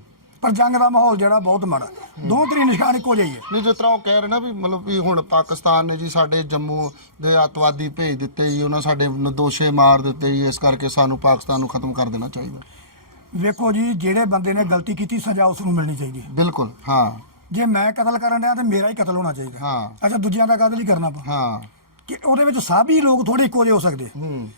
Speaker 3: ਪਰ ਜੰਗ ਦਾ ਮਾਹੌਲ ਜਿਹੜਾ ਬਹੁਤ ਮਾੜਾ। ਦੋ ਤਰੀ ਨਿਸ਼ਾਨ ਇੱਕੋ ਜਿਹੀ ਹੈ
Speaker 1: ਨਹੀਂ ਜਿਸ ਤਰ੍ਹਾਂ ਉਹ ਕਹਿ ਰਹੇ ਨਾ ਵੀ ਮਤਲਬ ਵੀ ਹੁਣ ਪਾਕਿਸਤਾਨ ਨੇ ਜੀ ਸਾਡੇ ਜੰਮੂ ਦੇ ਅੱਤਵਾਦੀ ਭੇਜ ਦਿੱਤੇ ਜੀ ਉਹਨਾਂ ਸਾਡੇ ਨਦੋਸ਼ੇ ਮਾਰ ਦਿੱਤੇ ਜੀ ਇਸ ਕਰਕੇ ਸਾਨੂੰ ਪਾਕਿਸਤਾਨ ਨੂੰ ਖਤਮ ਕਰ ਦੇਣਾ ਚਾਹੀਦਾ।
Speaker 3: ਵੇਖੋ ਜੀ ਜਿਹੜੇ ਬੰਦੇ ਨੇ ਗਲਤੀ ਕੀਤੀ ਸਜ਼ਾ ਉਸ ਨੂੰ ਮਿਲਣੀ ਚਾਹੀਦੀ ਹੈ।
Speaker 1: ਬਿਲਕੁਲ ਹਾਂ।
Speaker 3: ਜੇ ਮੈਂ ਕਤਲ ਕਰਨ ਡਿਆ ਤੇ ਮੇਰਾ ਹੀ ਕਤਲ ਹੋਣਾ ਚਾਹੀਦਾ।
Speaker 1: ਹਾਂ।
Speaker 3: ਅੱਛਾ ਦੂਜਿਆਂ ਦਾ ਕਤਲ ਹੀ ਕਰਨਾ ਪਾ
Speaker 1: ਹਾਂ।
Speaker 3: ਕਿ ਉਹਦੇ ਵਿੱਚ ਸਭ ਹੀ ਲੋਕ ਥੋੜੇ ਇੱਕੋ ਜਿਹੇ ਹੋ ਸਕਦੇ।
Speaker 1: ਹੂੰ।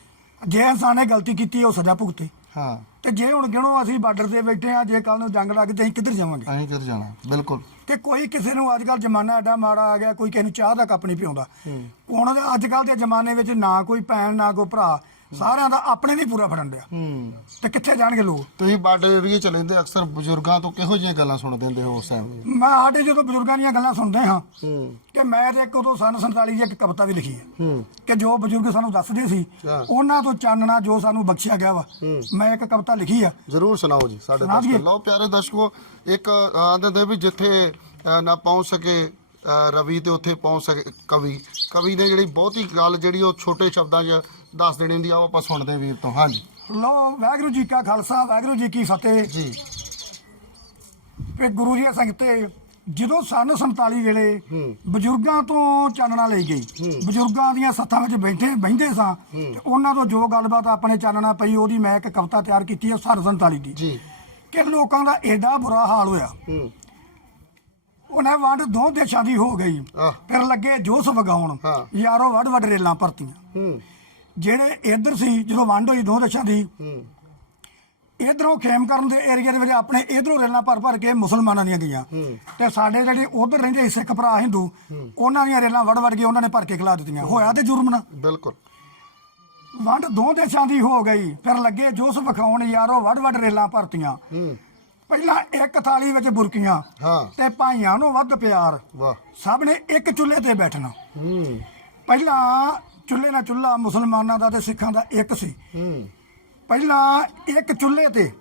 Speaker 3: ਜੇ ਇਨਸਾਨ ਨੇ ਗਲਤੀ ਕੀਤੀ ਉਹ ਸਜ਼ਾ ਭੁਗਤੇ।
Speaker 1: ਹਾਂ।
Speaker 3: ਤੇ ਜੇ ਹੁਣ ਗਿਣੋ ਅਸੀਂ ਬਾਰਡਰ ਤੇ ਬੈਠੇ ਆ ਜੇ ਕੱਲ ਨੂੰ ਜੰਗ ਲੱਗ ਤੇ ਅਸੀਂ ਕਿੱਧਰ ਜਾਵਾਂਗੇ?
Speaker 1: ਅਸੀਂ ਕਰ ਜਾਣਾ? ਬਿਲਕੁਲ।
Speaker 3: ਕਿ ਕੋਈ ਕਿਸੇ ਨੂੰ ਅੱਜ ਕੱਲ ਜ਼ਮਾਨਾ ਐਡਾ ਮਾੜਾ ਆ ਗਿਆ ਕੋਈ ਕਿਸੇ ਨੂੰ ਚਾਹ ਦਾ ਕੱਪ ਨਹੀਂ ਪਿਉਂਦਾ। ਹੁਣ ਅੱਜ ਕੱਲ ਦੇ ਜ਼ਮਾਨੇ ਵਿੱਚ ਨਾ ਕੋਈ ਭੈਣ ਨਾ ਕੋਈ ਭਰਾ। ਸਾਰਿਆਂ ਦਾ ਆਪਣੇ ਨਹੀਂ ਪੂਰਾ ਫੜਨ ਡਿਆ।
Speaker 1: ਹੂੰ।
Speaker 3: ਤੇ ਕਿੱਥੇ ਜਾਣਗੇ ਲੋਕ?
Speaker 1: ਤੁਸੀਂ ਬਾਰਡਰ ਏਰੀਏ ਚ ਲੈਂਦੇ ਅਕਸਰ ਬਜ਼ੁਰਗਾਂ ਤੋਂ ਕਿਹੋ ਜਿਹੀਆਂ ਗੱਲਾਂ ਸੁਣਦੇ ਹੁੰਦੇ ਹੋ ਉਸ ਟਾਈਮ
Speaker 3: ਮੈਂ ਸਾਡੇ ਜਦੋਂ ਬਜ਼ੁਰਗਾਂ ਦੀਆਂ ਗੱਲਾਂ ਸੁਣਦੇ ਹਾਂ
Speaker 1: ਹੂੰ।
Speaker 3: ਕਿ ਮੈਂ ਤੇ ਇੱਕ ਉਦੋਂ ਸਨ 47 ਦੀ ਇੱਕ ਕਵਿਤਾ ਵੀ ਲਿਖੀ ਹੈ।
Speaker 1: ਹੂੰ।
Speaker 3: ਕਿ ਜੋ ਬਜ਼ੁਰਗ ਸਾਨੂੰ ਦੱਸਦੇ ਸੀ
Speaker 1: ਹਾਂ।
Speaker 3: ਉਹਨਾਂ ਤੋਂ ਚਾਨਣਾ ਜੋ ਸਾਨੂੰ ਬਖਸ਼ਿਆ ਗਿਆ ਵਾ। ਮੈਂ ਇੱਕ ਕਵਿਤਾ ਲਿਖੀ ਆ।
Speaker 1: ਜਰੂਰ ਸੁਣਾਓ ਜੀ ਸਾਡੇ
Speaker 3: ਸੁਣਾ
Speaker 1: ਦਰਸ਼ਕ।
Speaker 3: ਦਈਏ।
Speaker 1: ਲਓ ਪਿਆਰੇ ਦਰਸ਼ਕੋ ਇੱਕ ਆਂਦੇ ਦੇ ਵੀ ਜਿੱਥੇ ਅ, ਨਾ ਪਹੁੰਚ ਸਕੇ ਅ, ਰਵੀ ਤੇ ਉੱਥੇ ਪਹੁੰਚ ਸਕੇ ਕਵੀ। ਕਵੀ ਨੇ ਜਿਹੜੀ ਬਹੁਤੀ ਗੱਲ ਜਿਹੜੀ ਉਹ ਛੋਟੇ ਸ਼ਬਦਾਂ 'ਚ ਦੱਸ ਦੇਣੀ ਹੁੰਦੀ ਆ ਉਹ ਆਪਾਂ ਸੁਣਦੇ ਵੀਰ ਤੋਂ ਹਾਂਜੀ।
Speaker 3: ਲੋ ਵਾਹਿਗੁਰੂ ਜੀ ਕਾ ਖਾਲਸਾ ਵਾਹਿਗੁਰੂ ਜੀ ਕੀ ਫਤਿਹ।
Speaker 1: ਜੀ।
Speaker 3: ਕਿ ਗੁਰੂ ਜੀ ਸੰਗਤੇ ਜਦੋਂ ਸਨ 47 ਵੇਲੇ ਬਜ਼ੁਰਗਾਂ ਤੋਂ ਚਾਨਣਾ ਲਈ ਗਈ ਬਜ਼ੁਰਗਾਂ ਦੀਆਂ ਸੱਥਾਂ ਵਿੱਚ ਬੈਠੇ ਬੈਠੇ ਸਾਂ ਤੇ ਉਹਨਾਂ ਤੋਂ ਜੋ ਗੱਲਬਾਤ ਆਪਣੇ ਚਾਨਣਾ ਪਈ ਉਹਦੀ ਮੈਂ ਇੱਕ ਕਵਿਤਾ ਤਿਆਰ ਕੀਤੀ ਹੈ ਸਨ 47 ਦੀ।
Speaker 1: ਜੀ।
Speaker 3: ਕਿ ਲੋਕਾਂ ਦਾ ਐਡਾ ਬੁਰਾ ਹਾਲ ਹੋਇਆ। ਉਹਨੇ ਵੰਡ ਦੋ ਦੇਸ਼ਾਂ ਦੀ ਹੋ ਗਈ। ਫਿਰ ਲੱਗੇ ਜੋਸ਼ ਵਗਾਉਣ। ਯਾਰੋ ਵੱਡ ਵੱਡ ਰੇਲਾਂ ਭਰਤੀਆਂ। ਜਿਹੜੇ ਇੱਧਰ ਸੀ ਜਦੋਂ ਵੰਡ ਹੋਈ ਦੋ ਦੇਸ਼ਾਂ ਦੀ
Speaker 1: ਹੂੰ
Speaker 3: ਇਧਰੋਂ ਖੇਮ ਕਰਨ ਦੇ ਏਰੀਆ ਦੇ ਵਿੱਚ ਆਪਣੇ ਇਧਰੋਂ ਰੇਲਾਂ ਭਰ ਭਰ ਕੇ ਮੁਸਲਮਾਨਾਂ ਦੀਆਂ ਗਈਆਂ। ਤੇ ਸਾਡੇ ਜਿਹੜੇ ਉਧਰ ਰਹਿੰਦੇ ਸਿੱਖ ਭਰਾ ਹਿੰਦੂ ਉਹਨਾਂ ਦੀਆਂ ਰੇਲਾਂ ਵੜ ਵੜ ਕੇ ਉਹਨਾਂ ਨੇ ਭਰ ਕੇ ਖਿਲਾ ਦਿੱਤੀਆਂ। ਹੋਇਆ ਤੇ ਜੁਰਮ ਨਾ।
Speaker 1: ਬਿਲਕੁਲ।
Speaker 3: ਵੰਡ ਦੋ ਦੇਸ਼ਾਂ ਦੀ ਹੋ ਗਈ ਫਿਰ ਲੱਗੇ ਜੋਸ਼ ਵਿਖਾਉਣ ਯਾਰੋ ਵੜ ਵੜ ਰੇਲਾਂ ਭਰਤੀਆਂ। ਪਹਿਲਾਂ ਇੱਕ ਥਾਲੀ ਵਿੱਚ ਬੁਰਕੀਆਂ ਤੇ ਭਾਈਆਂ ਨੂੰ ਵੱਧ ਪਿਆਰ।
Speaker 1: ਵਾਹ।
Speaker 3: ਸਭ ਨੇ ਇੱਕ ਚੁੱਲ੍ਹੇ ਤੇ ਬੈਠਣਾ। ਪਹਿਲਾਂ ਚੁੱਲ੍ਹੇ ਨਾਲ ਚੁੱਲ੍ਹਾ ਮੁਸਲਮਾਨਾਂ ਦਾ ਤੇ ਸਿੱਖਾਂ ਦਾ ਇੱਕ ਸੀ।
Speaker 1: ਹੂੰ।
Speaker 3: ਪਹਿਲਾਂ ਇੱਕ ਚੁੱਲ੍ਹੇ ਤੇ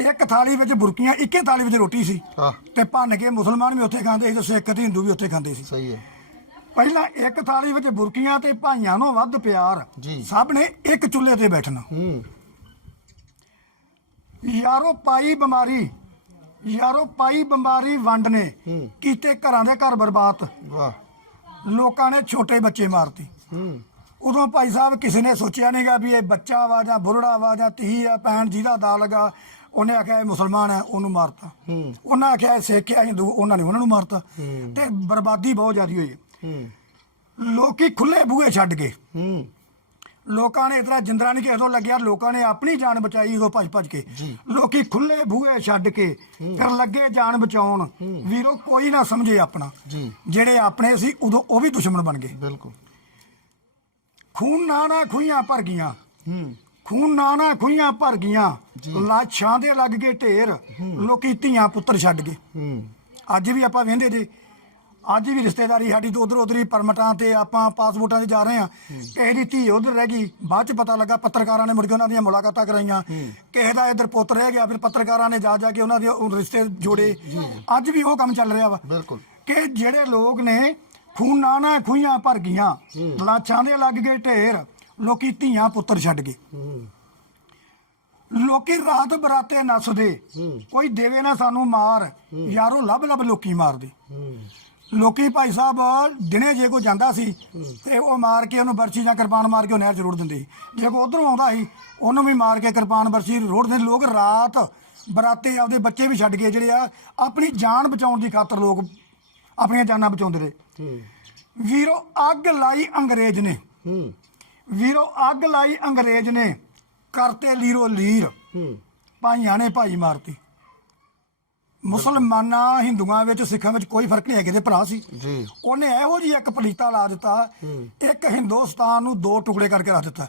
Speaker 3: ਇੱਕ ਥਾਲੀ ਵਿੱਚ ਬੁਰਕੀਆਂ ਇੱਕੇ ਥਾਲੀ ਵਿੱਚ ਰੋਟੀ ਸੀ।
Speaker 1: ਹਾਂ।
Speaker 3: ਤੇ ਭੰਨ ਕੇ ਮੁਸਲਮਾਨ ਵੀ ਉੱਥੇ ਖਾਂਦੇ ਸੀ ਤੇ ਸਿੱਖ ਤੇ ਹਿੰਦੂ ਵੀ ਉੱਥੇ ਖਾਂਦੇ ਸੀ।
Speaker 1: ਸਹੀ ਹੈ।
Speaker 3: ਪਹਿਲਾਂ ਇੱਕ ਥਾਲੀ ਵਿੱਚ ਬੁਰਕੀਆਂ ਤੇ ਭਾਈਆਂ ਨੂੰ ਵੱਧ ਪਿਆਰ। ਸਭ ਨੇ ਇੱਕ ਚੁੱਲ੍ਹੇ ਤੇ ਬੈਠਣਾ।
Speaker 1: ਹੂੰ।
Speaker 3: ਯਾਰੋ ਪਾਈ ਬਿਮਾਰੀ ਯਾਰੋ ਪਾਈ ਬਿਮਾਰੀ ਵੰਡ ਨੇ ਕੀਤੇ ਘਰਾਂ ਦੇ ਘਰ ਬਰਬਾਦ।
Speaker 1: ਵਾਹ।
Speaker 3: ਲੋਕਾਂ ਨੇ ਛੋਟੇ ਬੱਚੇ ਮਾਰਤੇ।
Speaker 1: ਹੂੰ।
Speaker 3: ਉਦੋਂ ਭਾਈ ਸਾਹਿਬ ਕਿਸੇ ਨੇ ਸੋਚਿਆ ਨਹੀਂਗਾ ਵੀ ਇਹ ਬੱਚਾ ਵਾ ਜਾਂ ਬੁਰੜਾ ਵਾ ਜਾਂ ਧੀ ਆ ਭੈਣ ਜਿਹਦਾ ਦਾ ਲਗਾ ਉਹਨੇ ਆਖਿਆ ਇਹ ਮੁਸਲਮਾਨ ਹੈ ਉਹਨੂੰ ਮਾਰਤਾ।
Speaker 1: ਹੂੰ।
Speaker 3: ਉਹਨਾਂ ਆਖਿਆ ਇਹ ਸਿੱਖ ਆ ਹਿੰਦੂ ਉਹਨਾਂ ਨੇ ਉਹਨਾਂ ਨੂੰ ਮਾਰਤਾ।
Speaker 1: ਹੂੰ।
Speaker 3: ਤੇ ਬਰਬਾਦੀ ਬਹੁਤ ਜ਼ਿਆਦੀ ਹੋਈ।
Speaker 1: ਹੂੰ।
Speaker 3: ਲੋਕੀ ਖੁੱਲੇ ਬੂਹੇ ਛੱਡ ਗਏ।
Speaker 1: ਹੂੰ।
Speaker 3: ਲੋਕਾਂ ਨੇ ਇਤਨਾ ਜਿੰਦਰਾ ਨਹੀਂ ਕਿਸੇ ਤੋਂ ਲੱਗਿਆ ਲੋਕਾਂ ਨੇ ਆਪਣੀ ਜਾਨ ਬਚਾਈ ਉਦੋਂ ਭੱਜ ਭੱਜ ਕੇ। ਲੋਕੀ ਖੁੱਲੇ ਬੂਹੇ ਛੱਡ ਕੇ ਫਿਰ ਲੱਗੇ ਜਾਨ ਬਚਾਉਣ। ਵੀਰੋ ਕੋਈ ਨਾ ਸਮਝੇ ਆਪਣਾ। ਜਿਹੜੇ ਆਪਣੇ ਸੀ ਉਦੋਂ ਉਹ ਵੀ ਦੁਸ਼ਮਣ ਬਣ ਗਏ।
Speaker 1: ਬਿਲਕੁਲ।
Speaker 3: ਖੂਨ ਨਾ ਨਾ ਖੂਹੀਆਂ ਭਰ ਗਈਆਂ।
Speaker 1: ਹੂੰ
Speaker 3: ਖੂਨ ਨਾ ਨਾ ਖੂਹੀਆਂ ਭਰ ਗਈਆਂ। ਲਾਸ਼ਾਂ ਦੇ ਲੱਗ ਗਏ ਢੇਰ। ਲੋਕੀ ਧੀਆਂ ਪੁੱਤਰ ਛੱਡ ਗਏ।
Speaker 1: ਹੂੰ।
Speaker 3: ਅੱਜ ਵੀ ਆਪਾਂ ਵਹਿੰਦੇ ਜੇ। ਅੱਜ ਵੀ ਰਿਸ਼ਤੇਦਾਰੀ ਸਾਡੀ ਤੋਂ ਉਧਰ ਉਧਰ ਪਰਮਟਾਂ ਤੇ ਆਪਾਂ ਪਾਸਪੋਰਟਾਂ ਤੇ ਜਾ ਰਹੇ ਆ ਕਿਸੇ ਦੀ ਧੀ ਉਧਰ ਰਹਿ ਗਈ। ਬਾਅਦ ਚ ਪਤਾ ਲੱਗਾ ਪੱਤਰਕਾਰਾਂ ਨੇ ਮੁੜ ਕੇ ਉਹਨਾਂ ਦੀਆਂ ਮੁਲਾਕਾਤਾਂ ਕਰਾਈਆਂ। ਕਿਸੇ ਦਾ ਇਧਰ ਪੁੱਤ ਰਹਿ ਗਿਆ ਫਿਰ ਪੱਤਰਕਾਰਾਂ ਨੇ ਜਾ ਜਾ ਕੇ ਉਹਨਾਂ ਦੇ ਰਿਸ਼ਤੇ ਜੋੜੇ। ਅੱਜ ਵੀ ਉਹ ਕੰਮ ਚੱਲ ਰਿਹਾ ਵਾ।
Speaker 1: ਬਿਲਕੁਲ।
Speaker 3: ਕਿ ਜਿਹੜੇ ਲੋਕ ਨੇ ਖੂਨ ਨਾ ਨਾ ਖੂਹੀਆਂ ਭਰ ਗਈਆਂ ਲਾਸ਼ਾਂ ਦੇ ਲੱਗ ਗਏ ਢੇਰ ਲੋਕੀ ਧੀਆਂ ਪੁੱਤਰ ਛੱਡ ਗਏ। ਲੋਕੀ ਰਾਤ ਬਰਾਤੇ ਨੱਸਦੇ। ਕੋਈ ਦੇਵੇ ਨਾ ਸਾਨੂੰ ਮਾਰ ਯਾਰੋ ਲੱਭ ਲੱਭ ਲੋਕੀ ਮਾਰਦੇ। ਲੋਕੀ ਭਾਈ ਸਾਹਿਬ ਦਿਨੇ ਜੇ ਕੋ ਜਾਂਦਾ ਸੀ ਤੇ ਉਹ ਮਾਰ ਕੇ ਉਹਨੂੰ ਬਰਛੀ ਜਾਂ ਕਿਰਪਾਨ ਮਾਰ ਕੇ ਉਹ ਨਹਿਰ ਚ ਰੋੜ ਦਿੰਦੇ ਜੇ ਕੋ ਉਧਰੋਂ ਆਉਂਦਾ ਸੀ ਉਹਨੂੰ ਵੀ ਮਾਰ ਕੇ ਕਿਰਪਾਨ ਬਰਛੀ ਰੋੜ ਦਿੰਦੇ। ਲੋਕ ਰਾਤ ਬਰਾਤੇ ਆਪਦੇ ਬੱਚੇ ਵੀ ਛੱਡ ਗਏ ਜਿਹੜੇ ਆ ਆਪਣੀ ਜਾਨ ਬਚਾਉਣ ਦੀ ਖਾਤਰ ਲੋਕ ਆਪਣੀਆਂ ਜਾਨਾਂ ਬਚਾਉਂਦੇ ਰਹੇ। ਵੀਰੋ ਅੱਗ ਲਾਈ ਅੰਗਰੇਜ਼ ਨੇ।
Speaker 1: ਹੂੰ
Speaker 3: ਵੀਰੋ ਅੱਗ ਲਾਈ ਅੰਗਰੇਜ਼ ਨੇ। ਕਰਤੇ ਲੀਰੋ ਲੀਰ।
Speaker 1: ਹੂੰ
Speaker 3: ਭਾਈਆਂ ਨੇ ਭਾਈ ਮਾਰਤੇ। ਮੁਸਲਮਾਨਾਂ ਹਿੰਦੂਆਂ ਵਿੱਚ ਸਿੱਖਾਂ ਵਿੱਚ ਕੋਈ ਫ਼ਰਕ ਨਹੀਂ ਹੈ ਕਿਤੇ ਭਰਾ ਸੀ।
Speaker 1: ਜੀ।
Speaker 3: ਉਹਨੇ ਇਹੋ ਜੀ ਇੱਕ ਪਲੀਤਾ ਲਾ ਦਿੱਤਾ। ਇੱਕ ਹਿੰਦੁਸਤਾਨ ਨੂੰ ਦੋ ਟੁਕੜੇ ਕਰਕੇ ਰੱਖ ਦਿੱਤਾ।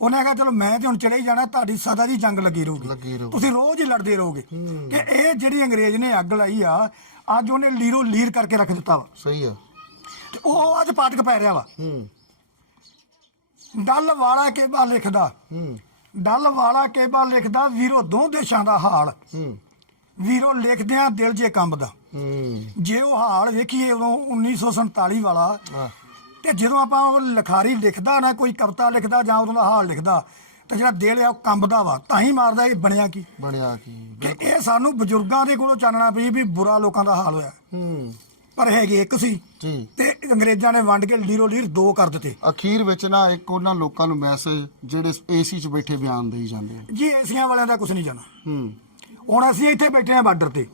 Speaker 3: ਉਹਨੇ ਕਿਹਾ ਚਲੋ ਮੈਂ ਤੇ ਹੁਣ ਚਲੇ ਹੀ ਜਾਣਾ ਤੁਹਾਡੀ ਸਦਾ ਦੀ ਜੰਗ ਲੱਗੀ ਰਹੂਗੀ।
Speaker 1: ਰਹੂ।
Speaker 3: ਤੁਸੀਂ ਰੋਜ਼ ਹੀ ਲੜਦੇ ਰਹੋਗੇ। ਕਿ ਇਹ ਜਿਹੜੀ ਅੰਗਰੇਜ਼ ਨੇ ਅੱਗ ਲਾਈ ਆ ਅੱਜ ਉਹਨੇ ਲੀਰੋ ਲੀਰ ਕਰਕੇ ਰੱਖ ਦਿੱਤਾ ਵਾ।
Speaker 1: ਸਹੀ ਆ।
Speaker 3: ਤੇ ਉਹ ਅੱਜ ਪਾਟਕ ਪੈ ਰਿਹਾ ਵਾ।
Speaker 1: ਹੂੰ।
Speaker 3: ਡੱਲ ਵਾਲਾ ਕੇਬਾ ਲਿਖਦਾ।
Speaker 1: ਹੂੰ।
Speaker 3: ਡੱਲ ਵਾਲਾ ਕੇਬਾ ਲਿਖਦਾ ਵੀਰੋ ਦੋ ਦੇਸ਼ਾਂ ਦਾ ਹਾਲ।
Speaker 1: ਹੂੰ।
Speaker 3: ਵੀਰੋ ਲਿਖਦਿਆਂ ਦਿਲ ਜੇ ਕੰਬਦਾ।
Speaker 1: ਹੂੰ।
Speaker 3: ਜੇ ਉਹ ਹਾਲ ਵੇਖੀਏ ਉਦੋਂ 1947 ਵਾਲਾ
Speaker 1: ਆ
Speaker 3: ਤੇ ਜਦੋਂ ਆਪਾਂ ਉਹ ਲਿਖਾਰੀ ਲਿਖਦਾ ਨਾ ਕੋਈ ਕਵਿਤਾ ਲਿਖਦਾ ਜਾਂ ਉਦੋਂ ਦਾ ਹਾਲ ਲਿਖਦਾ ਤੇ ਜਿਹੜਾ ਦਿਲ ਆ ਉਹ ਕੰਬਦਾ ਵਾ ਤਾਂ ਹੀ ਮਾਰਦਾ ਇਹ ਬਣਿਆ ਕੀ।
Speaker 1: ਬਣਿਆ ਕੀ
Speaker 3: ਕਿ ਇਹ ਸਾਨੂੰ ਬਜ਼ੁਰਗਾਂ ਦੇ ਕੋਲੋਂ ਚਾਨਣਾ ਪਈ ਵੀ ਬੁਰਾ ਲੋਕਾਂ ਦਾ ਹਾਲ ਹੋਇਆ।
Speaker 1: ਹੂੰ।
Speaker 3: ਪਰ ਹੈਗੇ ਇੱਕ ਸੀ।
Speaker 1: ਜੀ।
Speaker 3: ਤੇ ਅੰਗਰੇਜ਼ਾਂ ਨੇ ਵੰਡ ਕੇ ਲੀਰੋ ਲੀਰ ਦੋ ਕਰ ਦਿੱਤੇ।
Speaker 1: ਅਖੀਰ ਵਿੱਚ ਨਾ ਇੱਕ ਉਹਨਾਂ ਲੋਕਾਂ ਨੂੰ ਮੈਸੇਜ ਜਿਹੜੇ ਏਸੀ 'ਚ ਬੈਠੇ ਬਿਆਨ ਦੇਈ ਜਾਂਦੇ ਆ।
Speaker 3: ਜੀ ਏਸੀਆਂ ਵਾਲਿਆਂ ਦਾ ਕੁਝ ਨਹੀਂ ਜਾਣਾ।
Speaker 1: ਹੂੰ।
Speaker 3: ਹੁਣ ਅਸੀਂ ਇੱਥੇ ਬੈਠੇ ਆ ਬਾਰਡਰ ਤੇ।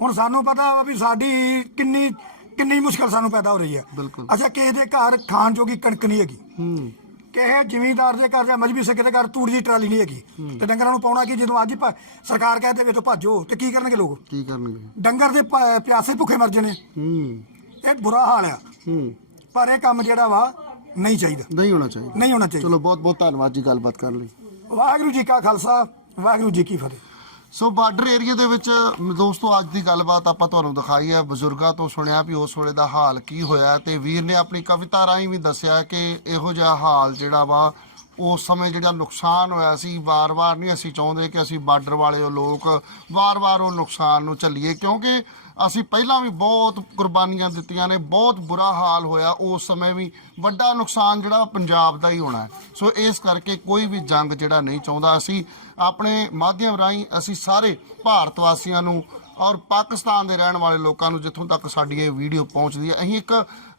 Speaker 3: ਹੁਣ ਸਾਨੂੰ ਪਤਾ ਵਾ ਵੀ ਸਾਡੀ ਕਿੰਨੀ ਕਿੰਨੀ ਮੁਸ਼ਕਲ ਸਾਨੂੰ ਪੈਦਾ ਹੋ ਰਹੀ ਹੈ।
Speaker 1: ਬਿਲਕੁਲ।
Speaker 3: ਅੱਛਾ ਕਿਸੇ ਦੇ ਘਰ ਖਾਣ ਜੋਗੀ ਕਣਕ ਨਹੀਂ ਹੈਗੀ।
Speaker 1: ਹੂੰ।
Speaker 3: ਕਿਸੇ ਜ਼ਿਮੀਂਦਾਰ ਦੇ ਘਰ ਜਾਂ ਮਜਬੀ ਸਿੱਖ ਦੇ ਘਰ ਤੂੜੀ ਦੀ ਟਰਾਲੀ ਨਹੀਂ ਹੈਗੀ। ਤੇ ਡੰਗਰਾਂ ਨੂੰ ਪਾਉਣਾ ਕੀ ਜਦੋਂ ਅੱਜ ਹੀ ਭ- ਸਰਕਾਰ ਕਹਿੰਦੇ ਵੀ ਤੋ ਭੱਜੋ ਤੇ ਕੀ ਕਰਨਗੇ ਲੋਕ?
Speaker 1: ਕੀ ਕਰਨਗੇ?
Speaker 3: ਡੰਗਰ ਦੇ ਪ- ਪਿਆਸੇ ਭੁੱਖੇ ਮਰ ਜਾਣੇ।
Speaker 1: ਹੂੰ।
Speaker 3: ਇਹ ਬੁਰਾ ਹਾਲ ਆ।
Speaker 1: ਹੂੰ।
Speaker 3: ਪਰ ਇਹ ਕੰਮ ਜਿਹੜਾ ਵਾ ਨਹੀਂ ਚਾਹੀਦਾ।
Speaker 1: ਨਹੀਂ ਹੋਣਾ ਚਾਹੀਦਾ।
Speaker 3: ਨਹੀਂ ਹੋਣਾ ਚਾਹੀਦਾ।
Speaker 1: ਚਲੋ ਬਹੁਤ ਬਹੁਤ ਧੰਨਵਾਦ ਜੀ ਗੱਲਬਾਤ ਕਰਨ ਲਈ।
Speaker 3: ਵਾਹਿਗੁਰੂ ਜੀ ਕਾ ਖਾਲਸਾ ਵਾਹਿਗੁਰੂ ਜੀ ਕੀ ਫਤਿਹ।
Speaker 1: ਸੋ ਬਾਰਡਰ ਏਰੀਆ ਦੇ ਵਿੱਚ ਦੋਸਤੋ, ਅੱਜ ਦੀ ਗੱਲਬਾਤ ਆਪਾਂ ਤੁਹਾਨੂੰ ਦਿਖਾਈ ਹੈ। ਬਜ਼ੁਰਗਾਂ ਤੋਂ ਸੁਣਿਆ ਵੀ ਉਸ ਵੇਲੇ ਦਾ ਹਾਲ ਕੀ ਹੋਇਆ ਤੇ ਵੀਰ ਨੇ ਆਪਣੀ ਕਵਿਤਾ ਰਾਹੀਂ ਵੀ ਦੱਸਿਆ ਕਿ ਇਹੋ ਜਿਹਾ ਹਾਲ ਜਿਹੜਾ ਵਾ, ਉਸ ਸਮੇਂ ਜਿਹੜਾ ਨੁਕਸਾਨ ਹੋਇਆ ਸੀ, ਵਾਰ-ਵਾਰ ਨਹੀਂ ਅਸੀਂ ਚਾਹੁੰਦੇ ਕਿ ਅਸੀਂ ਬਾਰਡਰ ਵਾਲੇ ਉਹ ਲੋਕ ਵਾਰ-ਵਾਰ ਉਹ ਨੁਕਸਾਨ ਨੂੰ ਝੱਲੀਏ, ਕਿਉਂਕਿ ਅਸੀਂ ਪਹਿਲਾਂ ਵੀ ਬਹੁਤ ਕੁਰਬਾਨੀਆਂ ਦਿੱਤੀਆਂ ਨੇ, ਬਹੁਤ ਬੁਰਾ ਹਾਲ ਹੋਇਆ ਉਸ ਸਮੇਂ ਵੀ। ਵੱਡਾ ਨੁਕਸਾਨ ਜਿਹੜਾ ਪੰਜਾਬ ਦਾ ਹੀ ਹੋਣਾ ਸੋ ਇਸ ਕਰਕੇ ਕੋਈ ਵੀ ਜੰਗ ਜਿਹੜਾ ਨਹੀਂ ਚਾਹੁੰਦਾ। ਅਸੀਂ ਆਪਣੇ ਮਾਧਿਅਮ ਰਾਹੀਂ ਅਸੀਂ ਸਾਰੇ ਭਾਰਤ ਵਾਸੀਆਂ ਨੂੰ ਔਰ ਪਾਕਿਸਤਾਨ ਦੇ ਰਹਿਣ ਵਾਲੇ ਲੋਕਾਂ ਨੂੰ ਜਿੱਥੋਂ ਤੱਕ ਸਾਡੀ ਇਹ ਵੀਡੀਓ ਪਹੁੰਚਦੀ ਹੈ, ਅਸੀਂ ਇੱਕ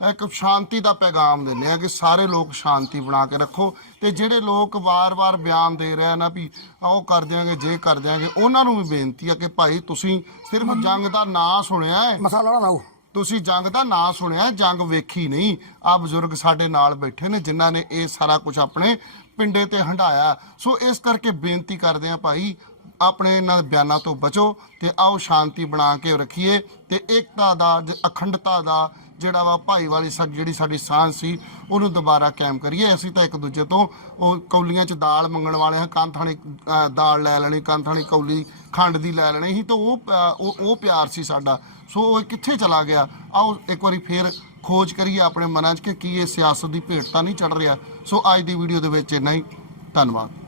Speaker 1: ਇੱਕ ਸ਼ਾਂਤੀ ਦਾ ਪੈਗਾਮ ਦਿੰਦੇ ਆ ਕਿ ਸਾਰੇ ਲੋਕ ਸ਼ਾਂਤੀ ਬਣਾ ਕੇ ਰੱਖੋ ਤੇ ਜਿਹੜੇ ਲੋਕ ਵਾਰ-ਵਾਰ ਬਿਆਨ ਦੇ ਰਹੇ ਨਾ ਵੀ ਉਹ ਕਰ ਦਿਆਂਗੇ ਜੇ ਕਰ ਦਿਆਂਗੇ ਉਹਨਾਂ ਨੂੰ ਵੀ ਬੇਨਤੀ ਆ ਕਿ ਭਾਈ ਤੁਸੀਂ ਸਿਰਫ ਜੰਗ ਦਾ ਨਾਂ ਸੁਣਿਆ ਹੈ?
Speaker 3: ਮਸਾਲਾ ਨਾ ਲਾਓ।
Speaker 1: ਤੁਸੀਂ ਜੰਗ ਦਾ ਨਾਂ ਸੁਣਿਆ ਜੰਗ ਵੇਖੀ ਨਹੀਂ। ਆ ਬਜ਼ੁਰਗ ਸਾਡੇ ਨਾਲ ਬੈਠੇ ਨੇ ਜਿਨ੍ਹਾਂ ਨੇ ਇਹ ਸਾਰਾ ਕੁਝ ਆਪਣੇ ਪਿੰਡੇ ਤੇ ਹੰਡਾਇਆ ਸੋ ਇਸ ਕਰਕੇ ਬੇਨਤੀ ਕਰਦੇ ਆ ਭਾਈ ਆਪਣੇ ਇਹਨਾਂ ਬਿਆਨਾਂ ਤੋਂ ਬਚੋ ਤੇ ਆਓ ਸ਼ਾਂਤੀ ਬਣਾ ਕੇ ਰੱਖੀਏ ਤੇ ਏਕਤਾ ਦਾ ਅਖੰਡਤਾ ਦਾ ਜਿਹੜਾ ਵਾ ਭਾਈ ਵਾਲੀ ਸਾਡੀ ਜਿਹੜੀ ਸਾਡੀ ਸਾਂਝ ਸੀ, ਉਹਨੂੰ ਦੁਬਾਰਾ ਕਾਇਮ ਕਰੀਏ। ਅਸੀਂ ਤਾਂ ਇੱਕ ਦੂਜੇ ਤੋਂ ਉਹ ਕੌਲੀਆਂ 'ਚ ਦਾਲ ਮੰਗਣ ਵਾਲੇ ਹਾਂ ਕੰਨਥਾਣੀ ਦਾਲ ਲੈ ਲੈਣੀ ਕੰਨਥਾਣੀ ਕੌਲੀ ਖੰਡ ਦੀ ਲੈ ਲੈਣੀ। ਸੀ ਤਾਂ ਉਹ ਪਿਆ- ਉਹ ਉਹ ਪਿਆਰ ਸੀ ਸਾਡਾ। ਸੋ ਉਹ ਕਿੱਥੇ ਚਲਾ ਗਿਆ? ਆਓ ਇੱਕ ਵਾਰੀ ਫੇਰ ਖੋਜ ਕਰੀਏ ਆਪਣੇ ਮਨਾਂ 'ਚ ਕਿ ਕੀ ਇਹ ਸਿਆਸਤ ਦੀ ਭੇਟ ਤਾਂ ਨਹੀਂ ਚੜ ਰਿਹਾ। ਸੋ ਅੱਜ ਦੀ ਵੀਡੀਓ ਦੇ ਵਿੱਚ ਇੰਨਾ ਹੀ। ਧੰਨਵਾਦ।